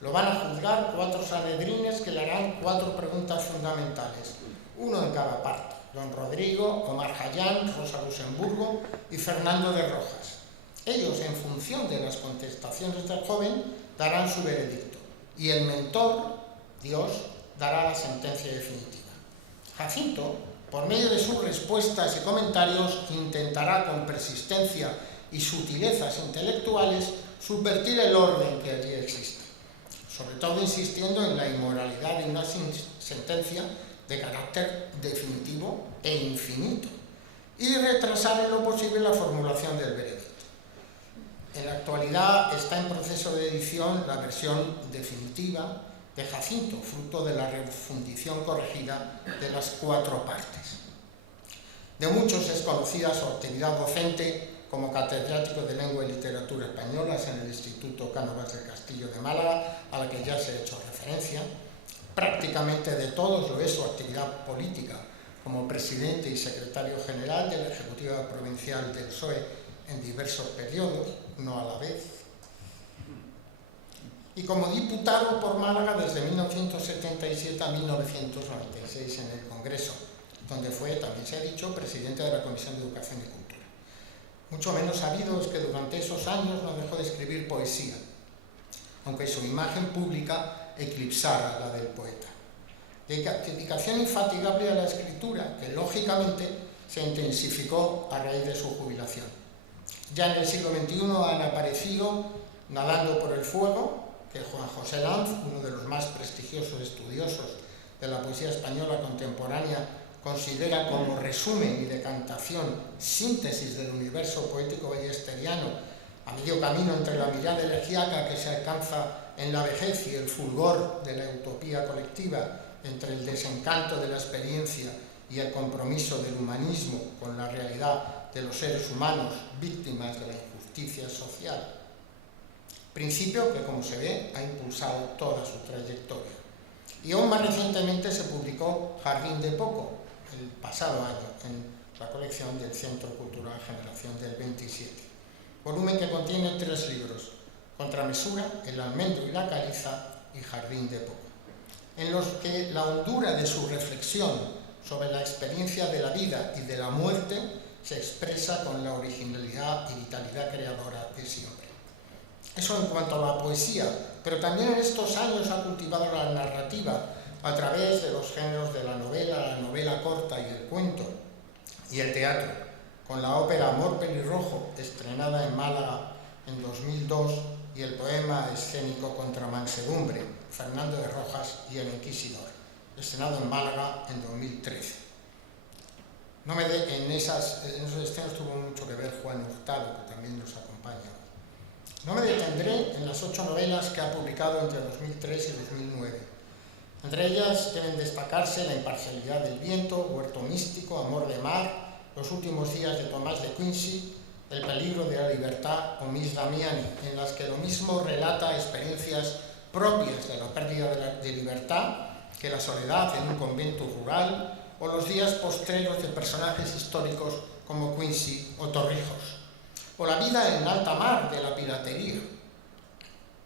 Lo van a juzgar 4 sanedrines que le harán 4 preguntas fundamentales, uno en cada parte: Don Rodrigo, Omar Jayán, Rosa Luxemburgo y Fernando de Rojas. Ellos, en función de las contestaciones del joven, darán su veredicto y el mentor, Dios, dará la sentencia definitiva. Jacinto, por medio de sus respuestas y comentarios, intentará con persistencia y sutilezas intelectuales subvertir el orden que allí existe, sobre todo insistiendo en la inmoralidad de una sentencia de carácter definitivo e infinito, y retrasar en lo posible la formulación del veredicto. En la actualidad está en proceso de edición la versión definitiva de Jacinto, fruto de la refundición corregida de las 4 partes. De muchos es conocida su actividad docente como catedrático de Lengua y Literatura Españolas en el Instituto Cánovas del Castillo de Málaga, a la que ya se ha hecho referencia. Prácticamente de todos lo es su actividad política, como presidente y secretario general de la Ejecutiva Provincial del PSOE en diversos periodos, no a la vez, y como diputado por Málaga desde 1977 a 1996 en el Congreso, donde fue, también se ha dicho, presidente de la Comisión de Educación y Cultura. Mucho menos sabido es que durante esos años no dejó de escribir poesía, aunque su imagen pública eclipsara la del poeta. Dedicación infatigable a la escritura, que lógicamente se intensificó a raíz de su jubilación. Ya en el siglo XXI han aparecido Nadando por el fuego, que Juan José Lanz, uno de los más prestigiosos estudiosos de la poesía española contemporánea, considera como resumen y decantación, síntesis del universo poético ballesteriano, a medio camino entre la mirada elegíaca que se alcanza en la vejez y el fulgor de la utopía colectiva, entre el desencanto de la experiencia y el compromiso del humanismo con la realidad de los seres humanos víctimas de la injusticia social. Principio que, como se ve, ha impulsado toda su trayectoria. Y aún más recientemente se publicó Jardín de Poco, el pasado año, en la colección del Centro Cultural Generación del 27. Volumen que contiene 3 libros: Contramesura, El almendro y la caliza y Jardín de Poco, en los que la hondura de su reflexión sobre la experiencia de la vida y de la muerte se expresa con la originalidad y vitalidad creadora de siempre. Eso en cuanto a la poesía, pero también en estos años ha cultivado la narrativa a través de los géneros de la novela corta y el cuento, y el teatro, con la ópera Amor Pelirrojo, estrenada en Málaga en 2002, y el poema escénico Contramansedumbre, Fernando de Rojas y el Inquisidor, estrenado en Málaga en 2013. En esos estrenos tuvo mucho que ver Juan Hurtado, que también nos acompaña. No me detendré en las 8 novelas que ha publicado entre 2003 y 2009. Entre ellas deben destacarse La imparcialidad del viento, Huerto místico, Amor de mar, Los últimos días de Tomás de Quincy, El peligro de la libertad o Miss Damiani, en las que lo mismo relata experiencias propias de la pérdida de libertad que la soledad en un convento rural o los días postreros de personajes históricos como Quincy o Torrijos, o la vida en alta mar de la piratería,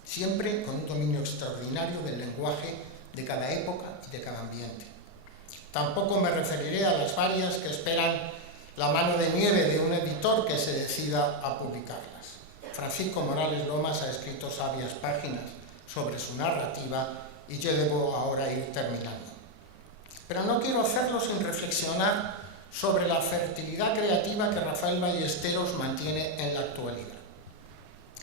siempre con un dominio extraordinario del lenguaje de cada época y de cada ambiente. Tampoco me referiré a las varias que esperan la mano de nieve de un editor que se decida a publicarlas. Francisco Morales Lomas ha escrito sabias páginas sobre su narrativa y yo debo ahora ir terminando. Pero no quiero hacerlo sin reflexionar sobre la fertilidad creativa que Rafael Ballesteros mantiene en la actualidad.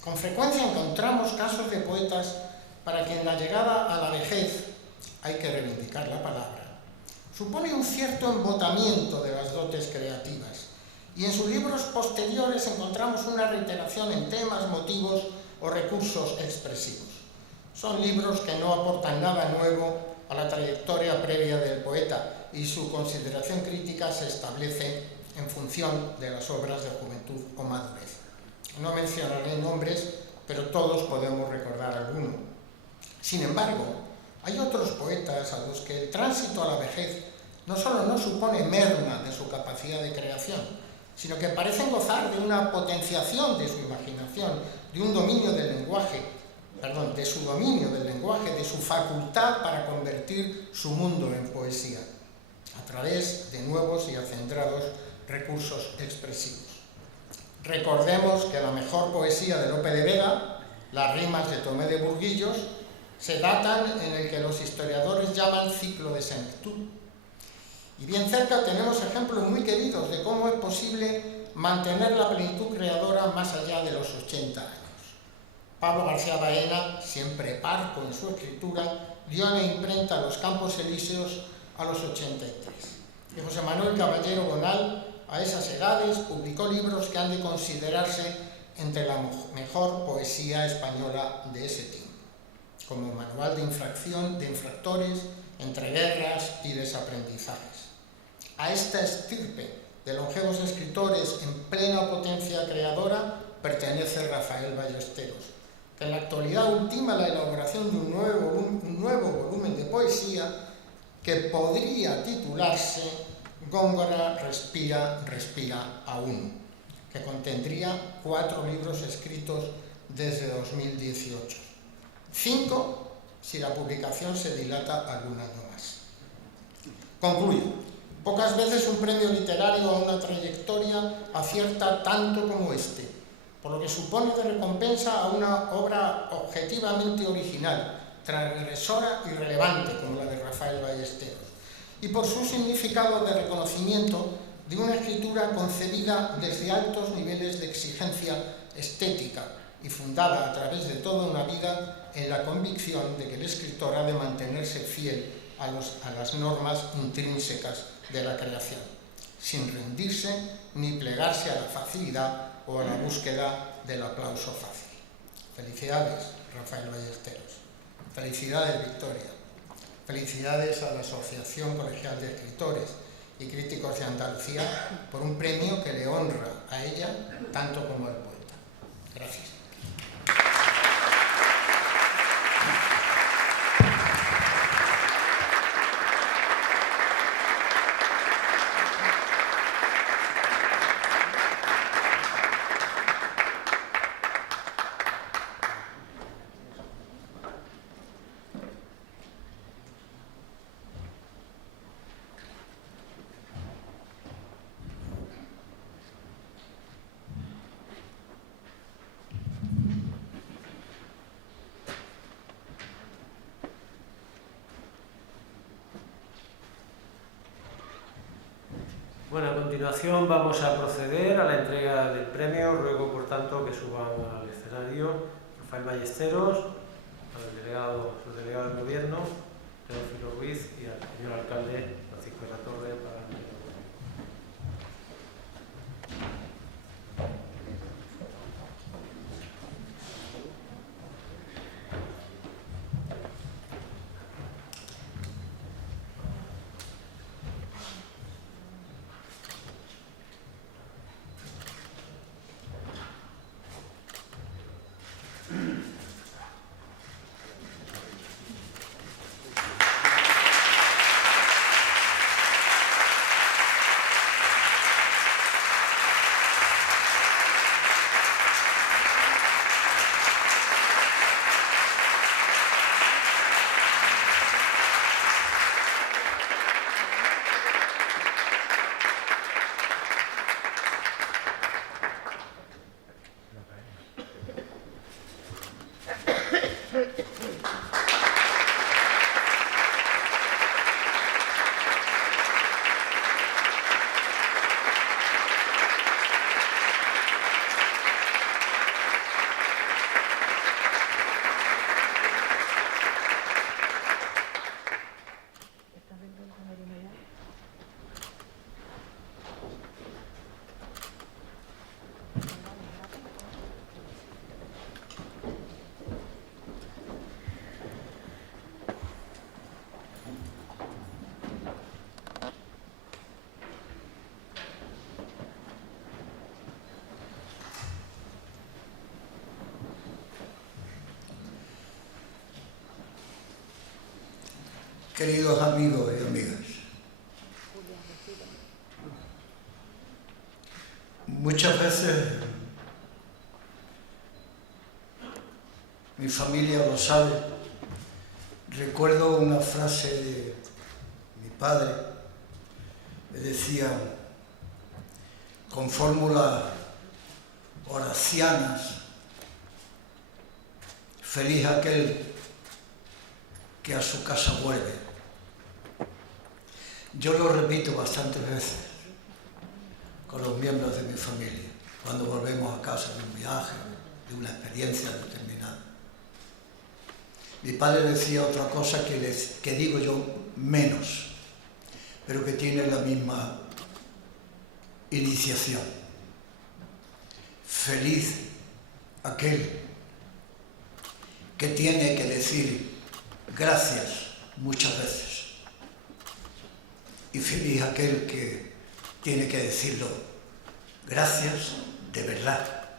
Con frecuencia encontramos casos de poetas para quien la llegada a la vejez, hay que reivindicar la palabra, supone un cierto embotamiento de las dotes creativas, y en sus libros posteriores encontramos una reiteración en temas, motivos o recursos expresivos. Son libros que no aportan nada nuevo a la trayectoria previa del poeta, y su consideración crítica se establece en función de las obras de juventud o madurez. No mencionaré nombres, pero todos podemos recordar alguno. Sin embargo, hay otros poetas a los que el tránsito a la vejez no solo no supone merma de su capacidad de creación, sino que parecen gozar de una potenciación de su imaginación, de un dominio del lenguaje, de su dominio del lenguaje, de su facultad para convertir su mundo en poesía, a través de nuevos y acendrados recursos expresivos. Recordemos que la mejor poesía de Lope de Vega, las rimas de Tomé de Burguillos, se datan en el que los historiadores llaman ciclo de senectud. Y bien cerca tenemos ejemplos muy queridos de cómo es posible mantener la plenitud creadora más allá de los 80 años. Pablo García Baena, siempre parco en su escritura, dio a la imprenta Los Campos Elíseos a los 83. Y José Manuel Caballero Bonal, a esas edades, publicó libros que han de considerarse entre la mejor poesía española de ese tiempo, como Manual de infractores, entre guerras y desaprendizajes. A esta estirpe de longevos escritores en plena potencia creadora pertenece Rafael Ballesteros, que en la actualidad ultima la elaboración de un nuevo volumen de poesía que podría titularse Góngora respira, respira aún, que contendría 4 libros escritos desde 2018. 5 si la publicación se dilata algún año más. Concluyo. Pocas veces un premio literario a una trayectoria acierta tanto como este, por lo que supone de recompensa a una obra objetivamente original, transgresora y relevante como la de Rafael Ballesteros, y por su significado de reconocimiento de una escritura concebida desde altos niveles de exigencia estética, y fundada a través de toda una vida en la convicción de que el escritor ha de mantenerse fiel a las normas intrínsecas de la creación, sin rendirse ni plegarse a la facilidad o a la búsqueda del aplauso fácil. Felicidades, Rafael Ballesteros. Felicidades, Victoria. Felicidades a la Asociación Colegial de Escritores y Críticos de Andalucía por un premio que le honra a ella tanto como al poeta. Gracias. Bueno, a continuación vamos a proceder a la entrega del premio. Ruego, por tanto, que suban al escenario Rafael Ballesteros, al delegado del Gobierno, Teófilo Ruiz, y al señor alcalde Francisco de la Torre para el premio. Queridos amigos y amigas, muchas veces, mi familia lo sabe, recuerdo una frase de mi padre, que decía, con fórmulas horacianas, feliz aquel que a su casa vuelve. Yo lo repito bastantes veces con los miembros de mi familia, cuando volvemos a casa de un viaje, de una experiencia determinada. Mi padre decía otra cosa que digo yo menos, pero que tiene la misma iniciación. Feliz aquel que tiene que decir gracias muchas veces. Y feliz aquel que tiene que decirlo gracias de verdad.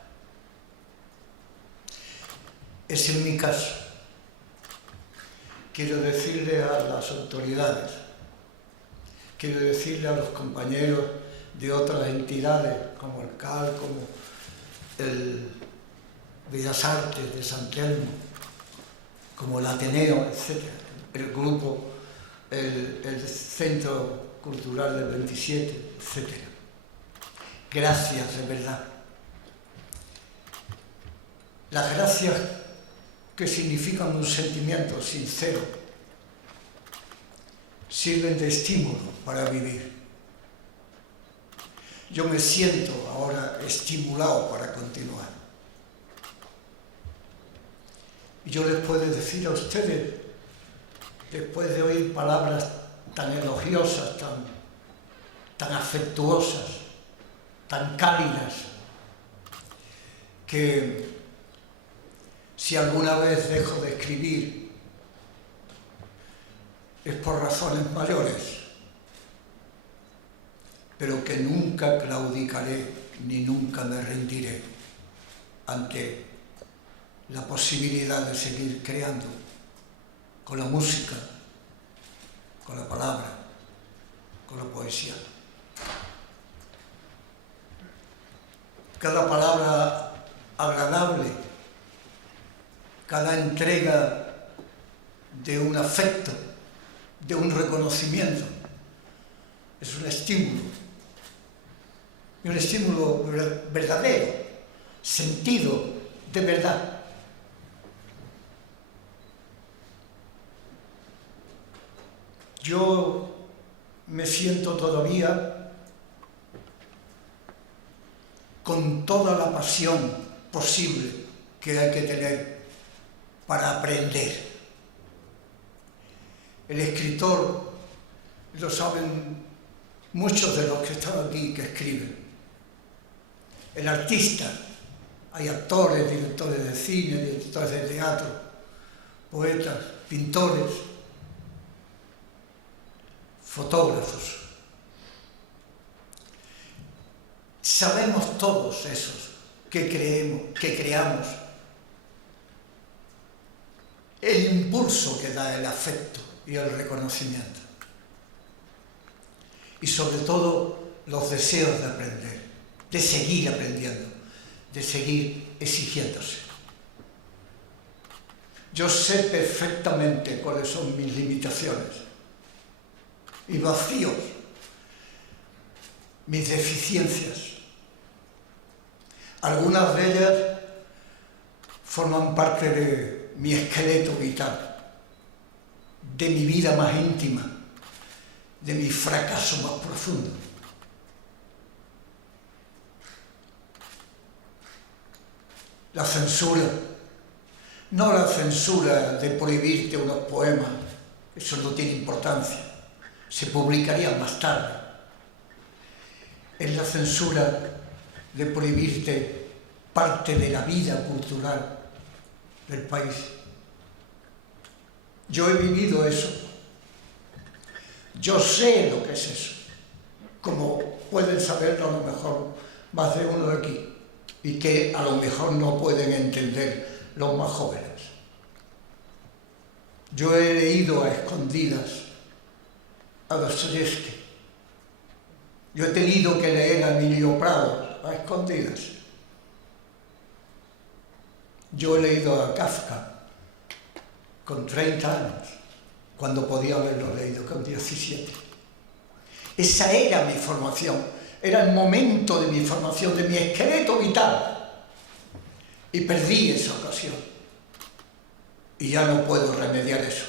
Es en mi caso. Quiero decirle a las autoridades, quiero decirle a los compañeros de otras entidades como el CAL, como el Bellas Artes de San Telmo, como el Ateneo, etc., el grupo, el Centro Cultural del 27, etc. Gracias de verdad. Las gracias que significan un sentimiento sincero sirven de estímulo para vivir. Yo me siento ahora estimulado para continuar. Y yo les puedo decir a ustedes, después de oír palabras tan elogiosas, tan afectuosas, tan cálidas, que si alguna vez dejo de escribir es por razones mayores, pero que nunca claudicaré ni nunca me rendiré ante la posibilidad de seguir creando con la música, con la palabra, con la poesía. Cada palabra agradable, cada entrega de un afecto, de un reconocimiento, es un estímulo, y un estímulo verdadero, sentido de verdad. Yo me siento todavía con toda la pasión posible que hay que tener para aprender. El escritor, lo saben muchos de los que están aquí que escriben. El artista, hay actores, directores de cine, directores de teatro, poetas, pintores, fotógrafos. Sabemos todos esos que creamos el impulso que da el afecto y el reconocimiento. Y sobre todo los deseos de aprender, de seguir aprendiendo, de seguir exigiéndose. Yo sé perfectamente cuáles son mis limitaciones y vacíos, mis deficiencias. Algunas de ellas forman parte de mi esqueleto vital, de mi vida más íntima, de mi fracaso más profundo. La censura, no la censura de prohibirte unos poemas, eso no tiene importancia, se publicarían más tarde. Es la censura de prohibirte parte de la vida cultural del país. Yo he vivido eso. Yo sé lo que es eso, como pueden saberlo a lo mejor más de uno de aquí, y que a lo mejor no pueden entender los más jóvenes. Yo he leído a escondidas a Dostoyevsky. Yo he tenido que leer a Emilio Prado a escondidas. Yo he leído a Kafka con 30 años, cuando podía haberlo leído con 17. Esa era mi formación, era el momento de mi formación, de mi esqueleto vital. Y perdí esa ocasión. Y ya no puedo remediar eso.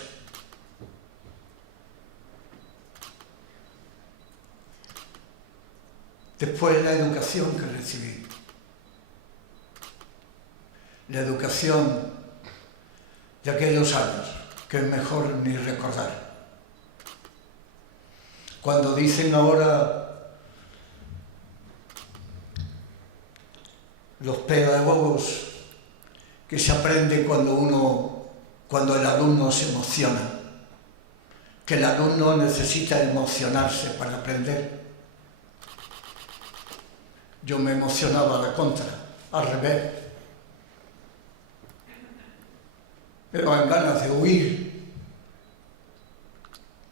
Después la educación que recibí. La educación de aquellos años, que es mejor ni recordar. Cuando dicen ahora los pedagogos que se aprende cuando el alumno se emociona, que el alumno necesita emocionarse para aprender. Yo me emocionaba a la contra, al revés. Me daban ganas de huir,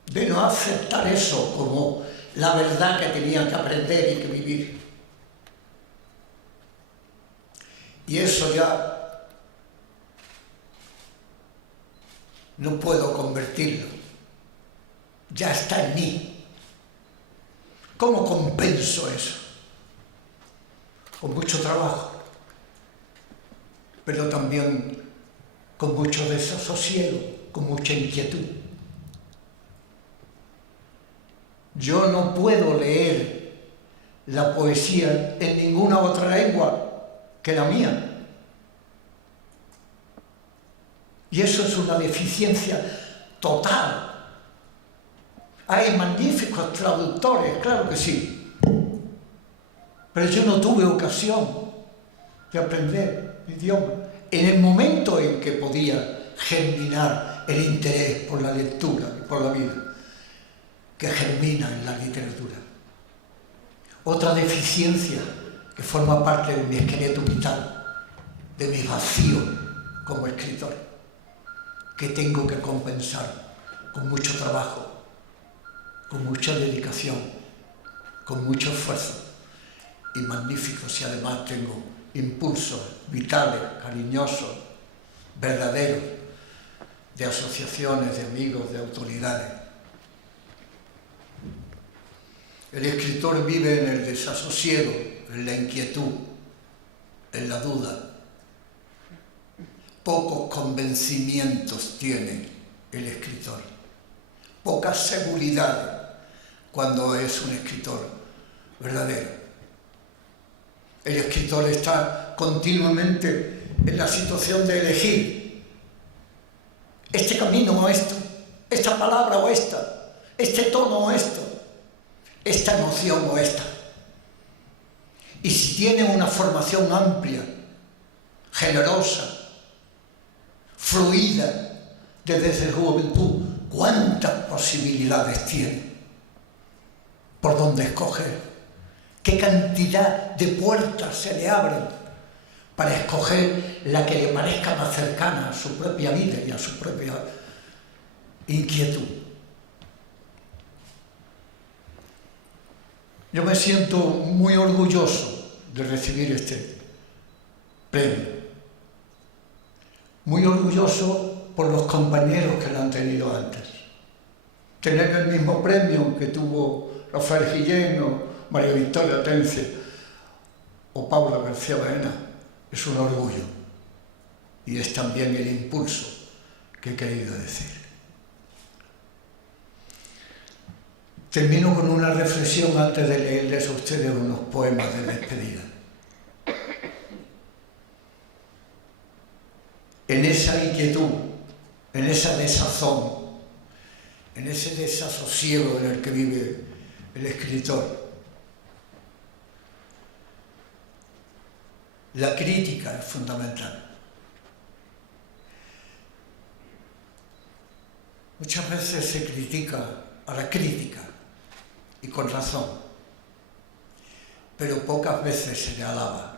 de no aceptar eso como la verdad que tenía que aprender y que vivir. Y eso ya no puedo convertirlo, ya está en mí. ¿Cómo compenso eso? Con mucho trabajo, pero también con mucho desasosiego, con mucha inquietud. Yo no puedo leer la poesía en ninguna otra lengua que la mía. Y eso es una deficiencia total. Hay magníficos traductores, claro que sí. Pero yo no tuve ocasión de aprender idioma en el momento en que podía germinar el interés por la lectura y por la vida, que germina en la literatura. Otra deficiencia que forma parte de mi esqueleto vital, de mi vacío como escritor, que tengo que compensar con mucho trabajo, con mucha dedicación, con mucho esfuerzo, y magnífico si además tengo impulsos vitales, cariñosos, verdaderos, de asociaciones, de amigos, de autoridades. El escritor vive en el desasosiego, en la inquietud, en la duda. Pocos convencimientos tiene el escritor, pocas seguridades cuando es un escritor verdadero. El escritor está continuamente en la situación de elegir este camino o esto, esta palabra o esta, este tono o esto, esta emoción o esta. Y si tiene una formación amplia, generosa, fluida, desde su juventud, ¿cuántas posibilidades tiene? ¿Por dónde escoger? ¿Qué cantidad de puertas se le abren para escoger la que le parezca más cercana a su propia vida y a su propia inquietud? Yo me siento muy orgulloso de recibir este premio. Muy orgulloso por los compañeros que lo han tenido antes. Tener el mismo premio que tuvo Rafael Guillén, María Victoria Atencio o Paula García Baena es un orgullo y es también el impulso que he querido decir. Termino con una reflexión antes de leerles a ustedes unos poemas de despedida. En esa inquietud, en esa desazón, en ese desasosiego en el que vive el escritor, la crítica es fundamental. Muchas veces se critica a la crítica, y con razón, pero pocas veces se le alaba.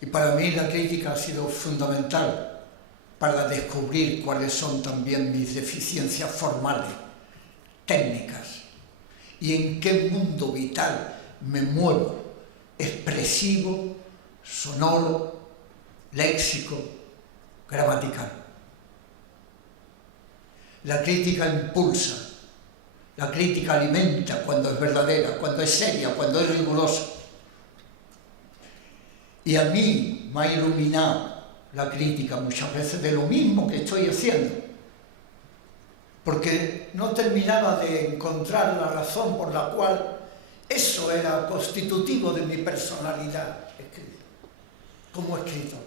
Y para mí la crítica ha sido fundamental para descubrir cuáles son también mis deficiencias formales, técnicas, y en qué mundo vital me muevo, expresivo, sonoro, léxico, gramatical. La crítica impulsa, la crítica alimenta cuando es verdadera, cuando es seria, cuando es rigurosa. Y a mí me ha iluminado la crítica muchas veces de lo mismo que estoy haciendo, porque no terminaba de encontrar la razón por la cual eso era constitutivo de mi personalidad como escritor.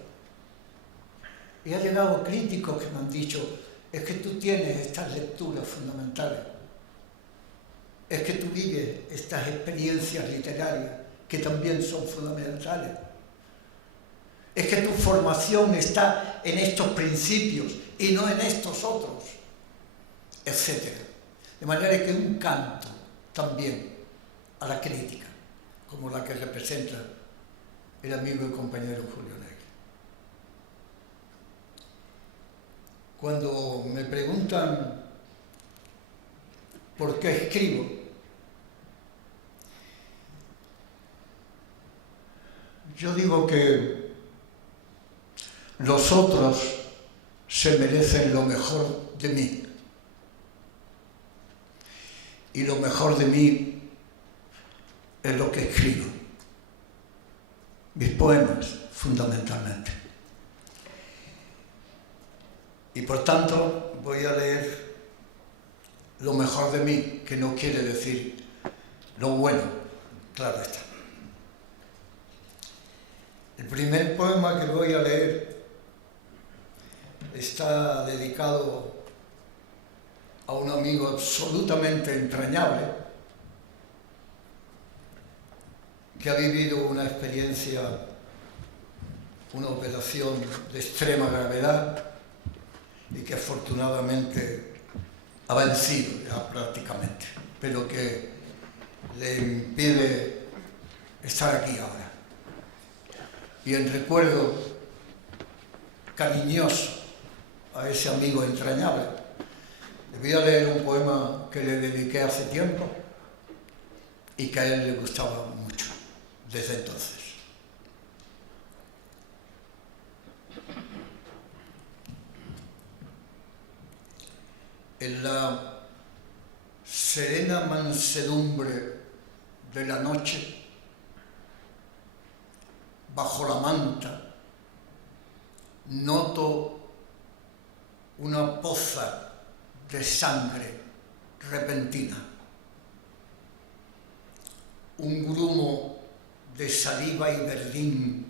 Y ha llegado críticos que me han dicho: es que tú tienes estas lecturas fundamentales, es que tú vives estas experiencias literarias que también son fundamentales, es que tu formación está en estos principios y no en estos otros, etc. De manera que un canto también a la crítica, como la que representa el amigo y compañero Julio Negri. Cuando me preguntan por qué escribo, yo digo que los otros se merecen lo mejor de mí. Y lo mejor de mí es lo que escribo. Mis poemas, fundamentalmente. Y por tanto voy a leer lo mejor de mí, que no quiere decir lo bueno, claro está. El primer poema que voy a leer está dedicado a un amigo absolutamente entrañable que ha vivido una experiencia, una operación de extrema gravedad y que afortunadamente ha vencido ya prácticamente, pero que le impide estar aquí ahora. Y en recuerdo cariñoso a ese amigo entrañable, le voy a leer un poema que le dediqué hace tiempo y que a él le gustaba mucho desde entonces. En la serena mansedumbre de la noche, bajo la manta, noto una poza de sangre repentina, un grumo de saliva y verdín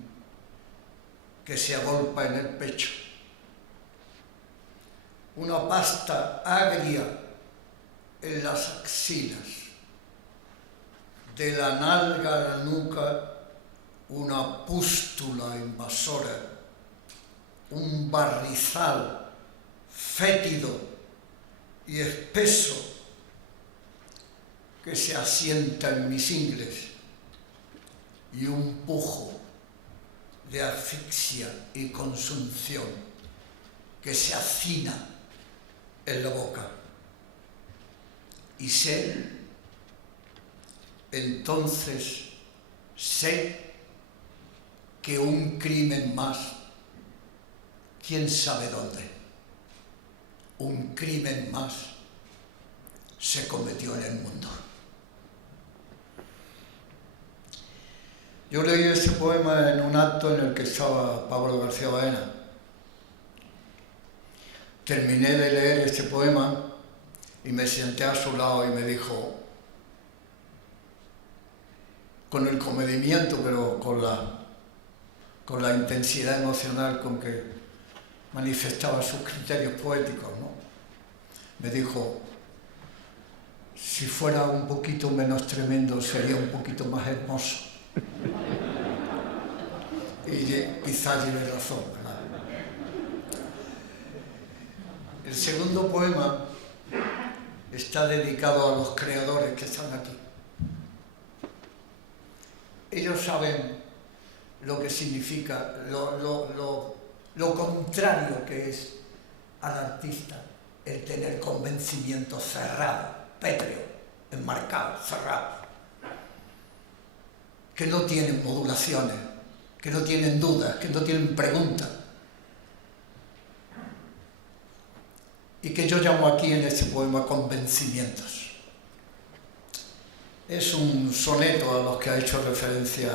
que se agolpa en el pecho, una pasta agria en las axilas, de la nalga a la nuca una pústula invasora, un barrizal fétido y espeso que se asienta en mis ingles y un pujo de asfixia y consunción que se hacina en la boca. Y sé, entonces sé que un crimen más, quién sabe dónde, un crimen más se cometió en el mundo. Yo leí este poema en un acto en el que estaba Pablo García Baena. Terminé de leer este poema y me senté a su lado y me dijo, con el comedimiento, pero con la intensidad emocional con que manifestaba sus criterios poéticos, ¿no? Me dijo, si fuera un poquito menos tremendo, sería un poquito más hermoso. Y quizás lleve razón, ¿verdad? El segundo poema está dedicado a los creadores que están aquí. Ellos saben lo que significa, lo contrario que es al artista el tener convencimiento cerrado, pétreo, enmarcado, cerrado, que no tienen modulaciones, que no tienen dudas, que no tienen preguntas. Y que yo llamo aquí en este poema convencimientos. Es un soneto a los que ha hecho referencia,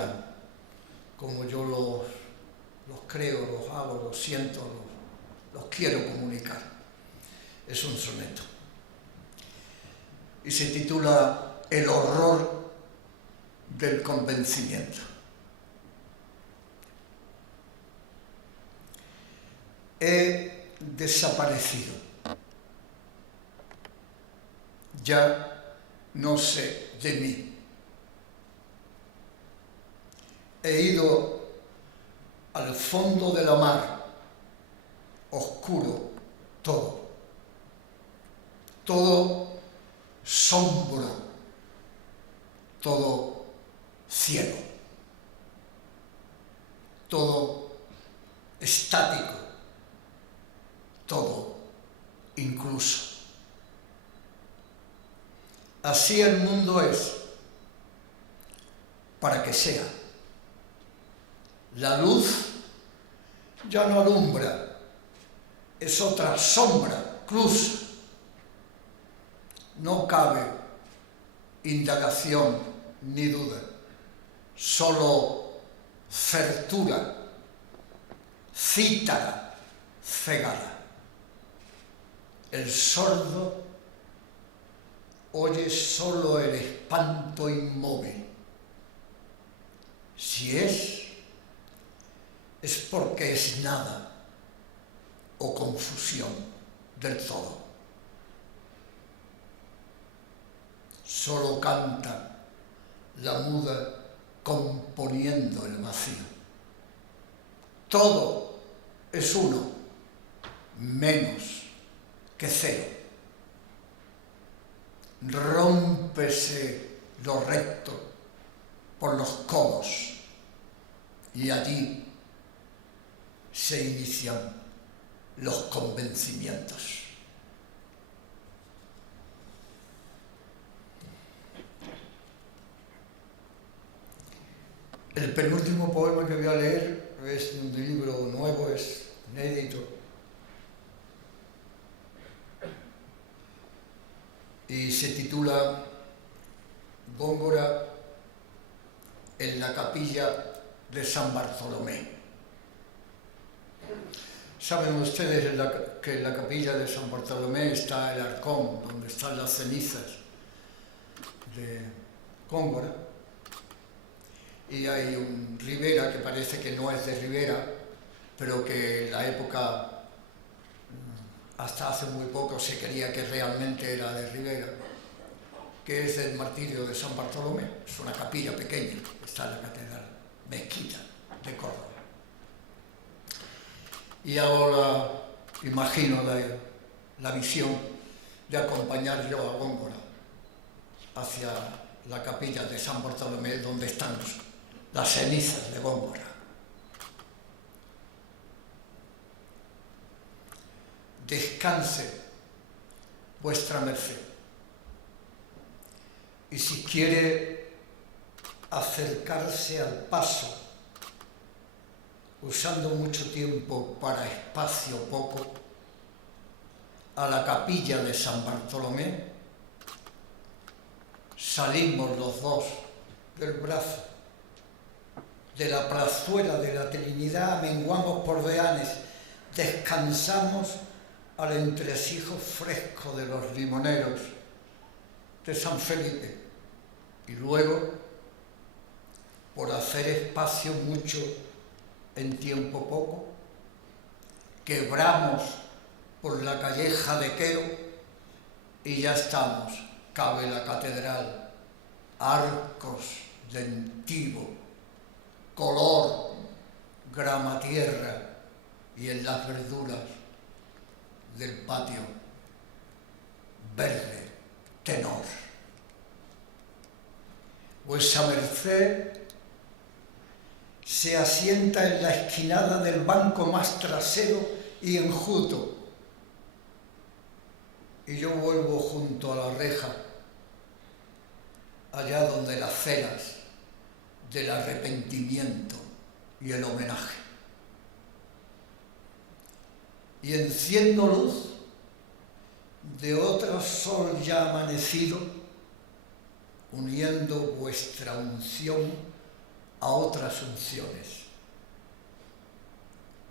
como yo los creo, los hago, los siento, los quiero comunicar. Es un soneto. Y se titula El horror del convencimiento. He desaparecido. Ya no sé de mí. He ido al fondo de la mar, oscuro todo. Todo sombro, todo cielo, todo estático, todo incluso. Así el mundo es, para que sea. La luz ya no alumbra, es otra sombra, cruz. No cabe indagación ni duda, solo certura, cítara cegada. El sordo oye solo el espanto inmóvil. Si es porque es nada, o confusión del todo. Solo canta la muda componiendo el vacío. Todo es uno, menos que cero. Rómpese lo recto por los codos y allí se inician los convencimientos. El penúltimo poema que voy a leer es de un libro nuevo, es inédito, y se titula Góngora en la capilla de San Bartolomé. Saben ustedes que en la capilla de San Bartolomé está el arcón, donde están las cenizas de Góngora, y hay un Ribera que parece que no es de Ribera, pero que en la época, hasta hace muy poco, se creía que realmente era de Ribera, que es el martirio de San Bartolomé. Es una capilla pequeña, está en la catedral, mezquita de Córdoba. Y ahora imagino la visión de acompañar yo a Góngora hacia la capilla de San Bartolomé, donde están las cenizas de Góngora. Descanse vuestra merced, y si quiere acercarse al paso, usando mucho tiempo para espacio poco, a la capilla de San Bartolomé, salimos los dos del brazo, de la plazuela de la Trinidad, menguamos por Beanes, descansamos al entresijo fresco de los limoneros de San Felipe, y luego, por hacer espacio mucho en tiempo poco, quebramos por la calleja de Quero y ya estamos. Cabe la catedral, arcos dentivo, color, grama tierra, y en las verduras del patio, verde tenor. Vuesa merced se asienta en la esquinada del banco más trasero y enjuto, y yo vuelvo junto a la reja, allá donde las cenas del arrepentimiento y el homenaje, y enciendo luz de otro sol ya amanecido, uniendo vuestra unción a otras unciones.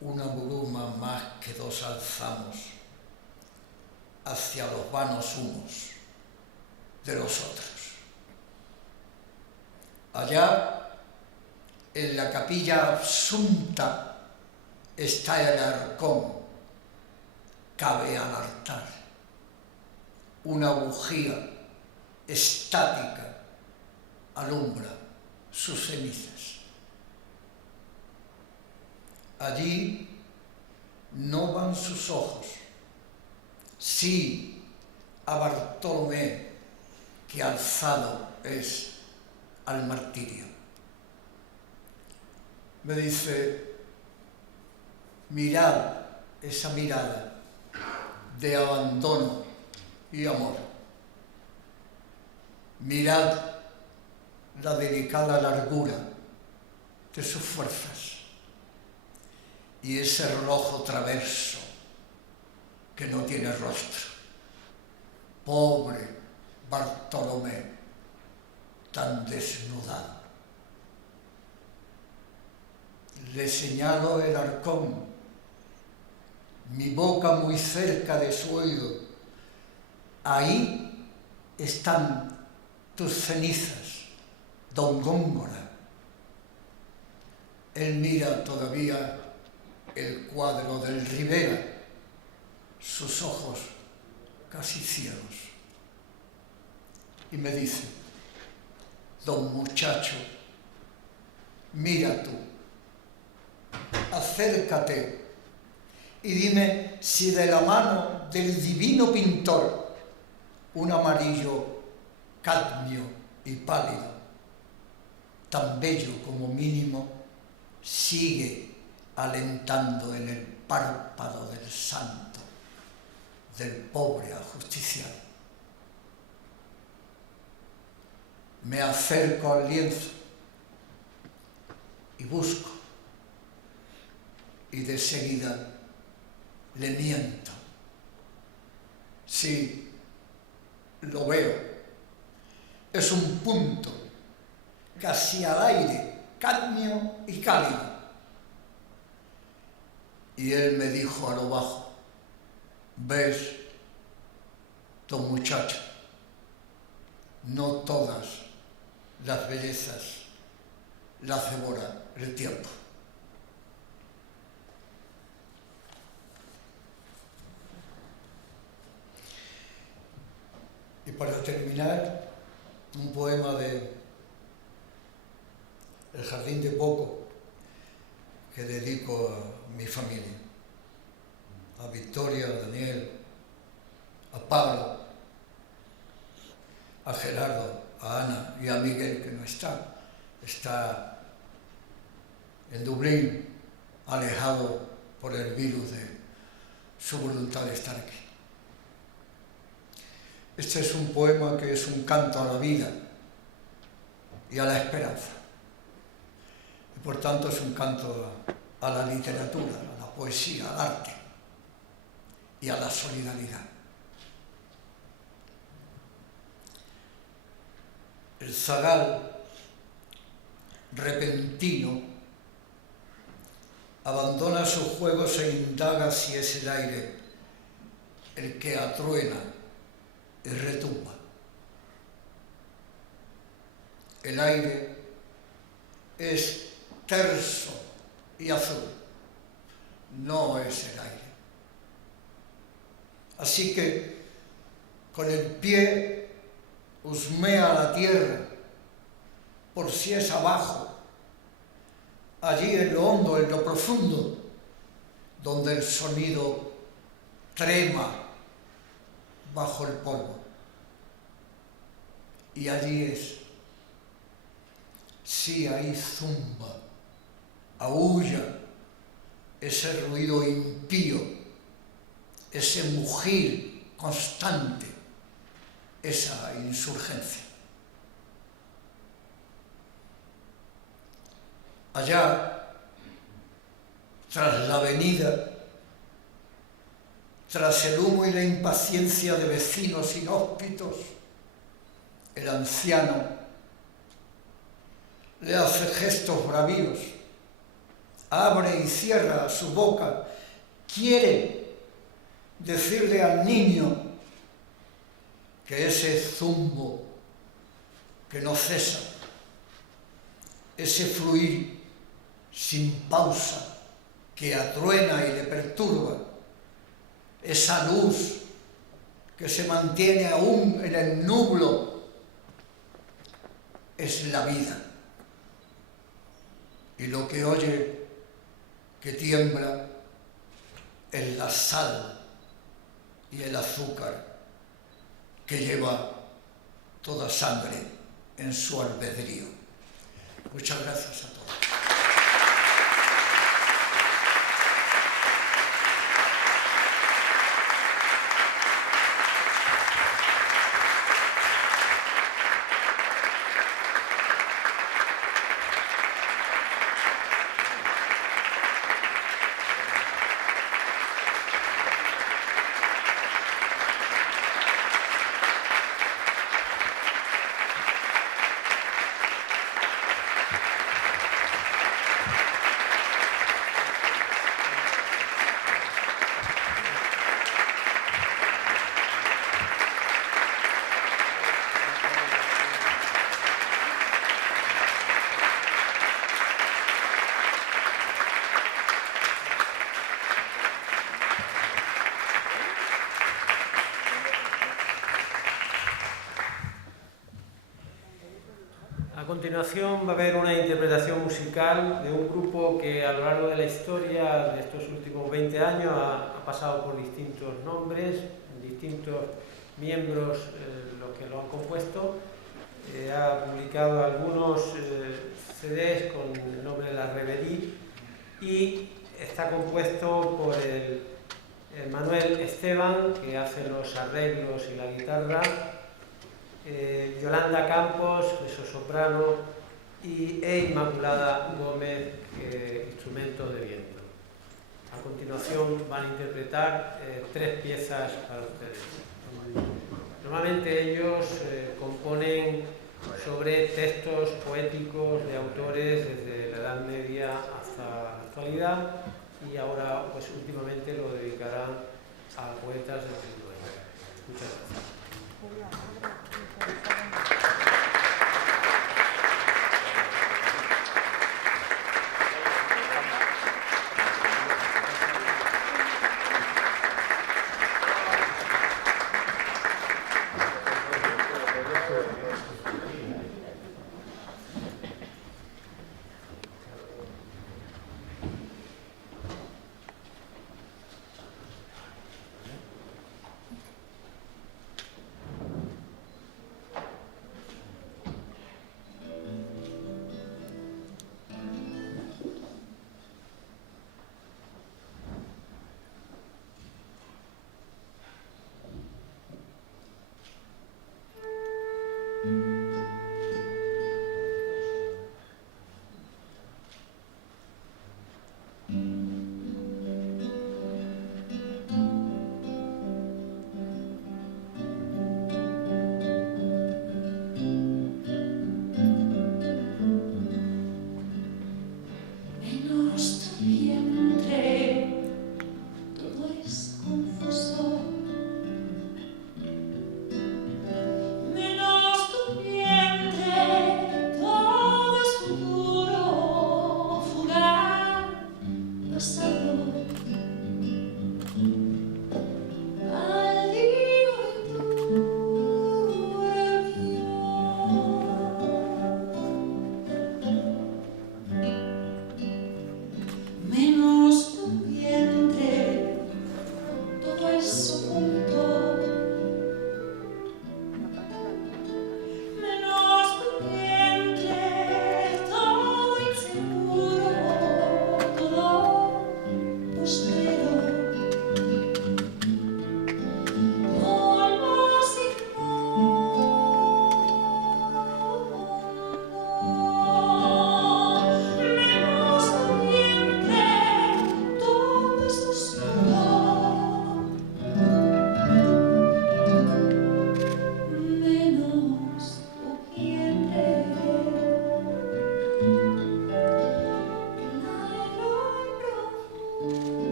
Una bruma más que dos alzamos hacia los vanos humos de los otros. Allá, en la capilla absunta, está el arcón, cabe al altar. Una bujía estática alumbra sus cenizas. Allí no van sus ojos, sí a Bartolomé, que alzado es al martirio. Me dice, mirad esa mirada de abandono y amor. Mirad la delicada largura de sus fuerzas y ese rojo traverso que no tiene rostro. Pobre Bartolomé, tan desnudado. Le señalo el arcón, mi boca muy cerca de su oído. Ahí están tus cenizas, don Góngora. Él mira todavía el cuadro del Ribera sus ojos casi ciegos. Y me dice: don muchacho, mira tú, acércate y dime si de la mano del divino pintor, un amarillo cadmio y pálido, tan bello como mínimo, sigue alentando en el párpado del santo, del pobre ajusticiado. Me acerco al lienzo y busco, y de seguida le miento. Sí, lo veo. Es un punto casi al aire, cadmio y cálido. Y él me dijo a lo bajo: ¿ves, don muchacho? No todas las bellezas las devora el tiempo. Y para terminar, un poema de El jardín de Poco, que dedico a mi familia, a Victoria, a Daniel, a Pablo, a Gerardo, a Ana y a Miguel, que no está en Dublín, alejado por el virus de su voluntad de estar aquí. Este es un poema que es un canto a la vida y a la esperanza. Y por tanto es un canto a la literatura, a la poesía, al arte y a la solidaridad. El zagal repentino abandona sus juegos e indaga si es el aire el que atruena y retumba. El aire es terso y azul, no es el aire. Así que con el pie husmea la tierra por si es abajo, allí en lo hondo, en lo profundo, donde el sonido trema bajo el polvo. Y allí es, sí, ahí zumba, aúlla ese ruido impío, ese mugir constante, esa insurgencia. Allá, tras la avenida, tras el humo y la impaciencia de vecinos inhóspitos, el anciano le hace gestos bravíos, abre y cierra su boca, quiere decirle al niño que ese zumbo que no cesa, ese fluir sin pausa que atruena y le perturba, esa luz que se mantiene aún en el nublo, es la vida. Y lo que oye que tiembla es la sal y el azúcar que lleva toda sangre en su albedrío. Muchas gracias a todos. continuación va a haber una interpretación musical de un grupo que a lo largo de la historia de estos últimos 20 años ha pasado por distintos nombres, distintos miembros los que lo han compuesto. Ha publicado algunos CDs con el nombre de La Reverie y está compuesto por el Manuel Esteban, que hace los arreglos y la guitarra, Yolanda Campos, mezzosoprano, e Inmaculada Gómez, instrumento de viento. A continuación van a interpretar 3 piezas para ustedes. Normalmente ellos componen sobre textos poéticos de autores desde la Edad Media hasta la actualidad y ahora, pues últimamente lo dedicarán a poetas del siglo XX. Muchas gracias.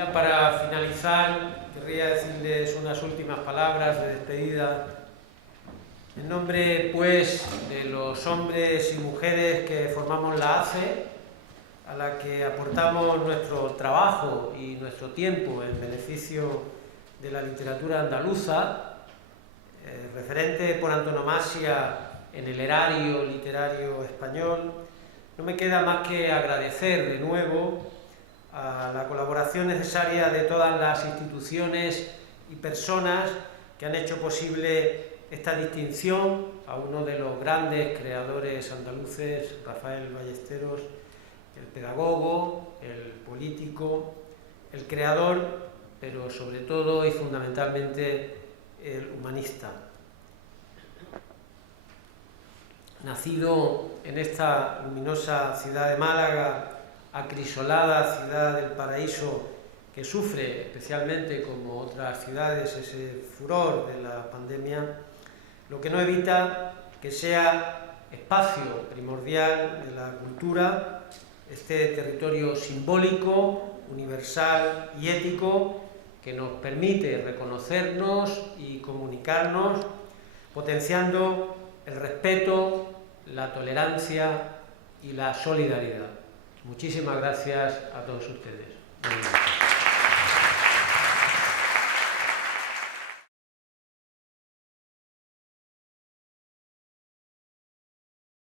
Ya para finalizar, querría decirles unas últimas palabras de despedida. En nombre, pues, de los hombres y mujeres que formamos la ACE, a la que aportamos nuestro trabajo y nuestro tiempo en beneficio de la literatura andaluza, referente por antonomasia en el erario literario español, no me queda más que agradecer de nuevo a la colaboración necesaria de todas las instituciones y personas que han hecho posible esta distinción, a uno de los grandes creadores andaluces, Rafael Ballesteros, el pedagogo, el político, el creador, pero sobre todo y fundamentalmente el humanista. Nacido en esta luminosa ciudad de Málaga, acrisolada ciudad del paraíso, que sufre especialmente como otras ciudades ese furor de la pandemia, lo que no evita que sea espacio primordial de la cultura, este territorio simbólico, universal y ético que nos permite reconocernos y comunicarnos, potenciando el respeto, la tolerancia y la solidaridad. Muchísimas gracias a todos ustedes.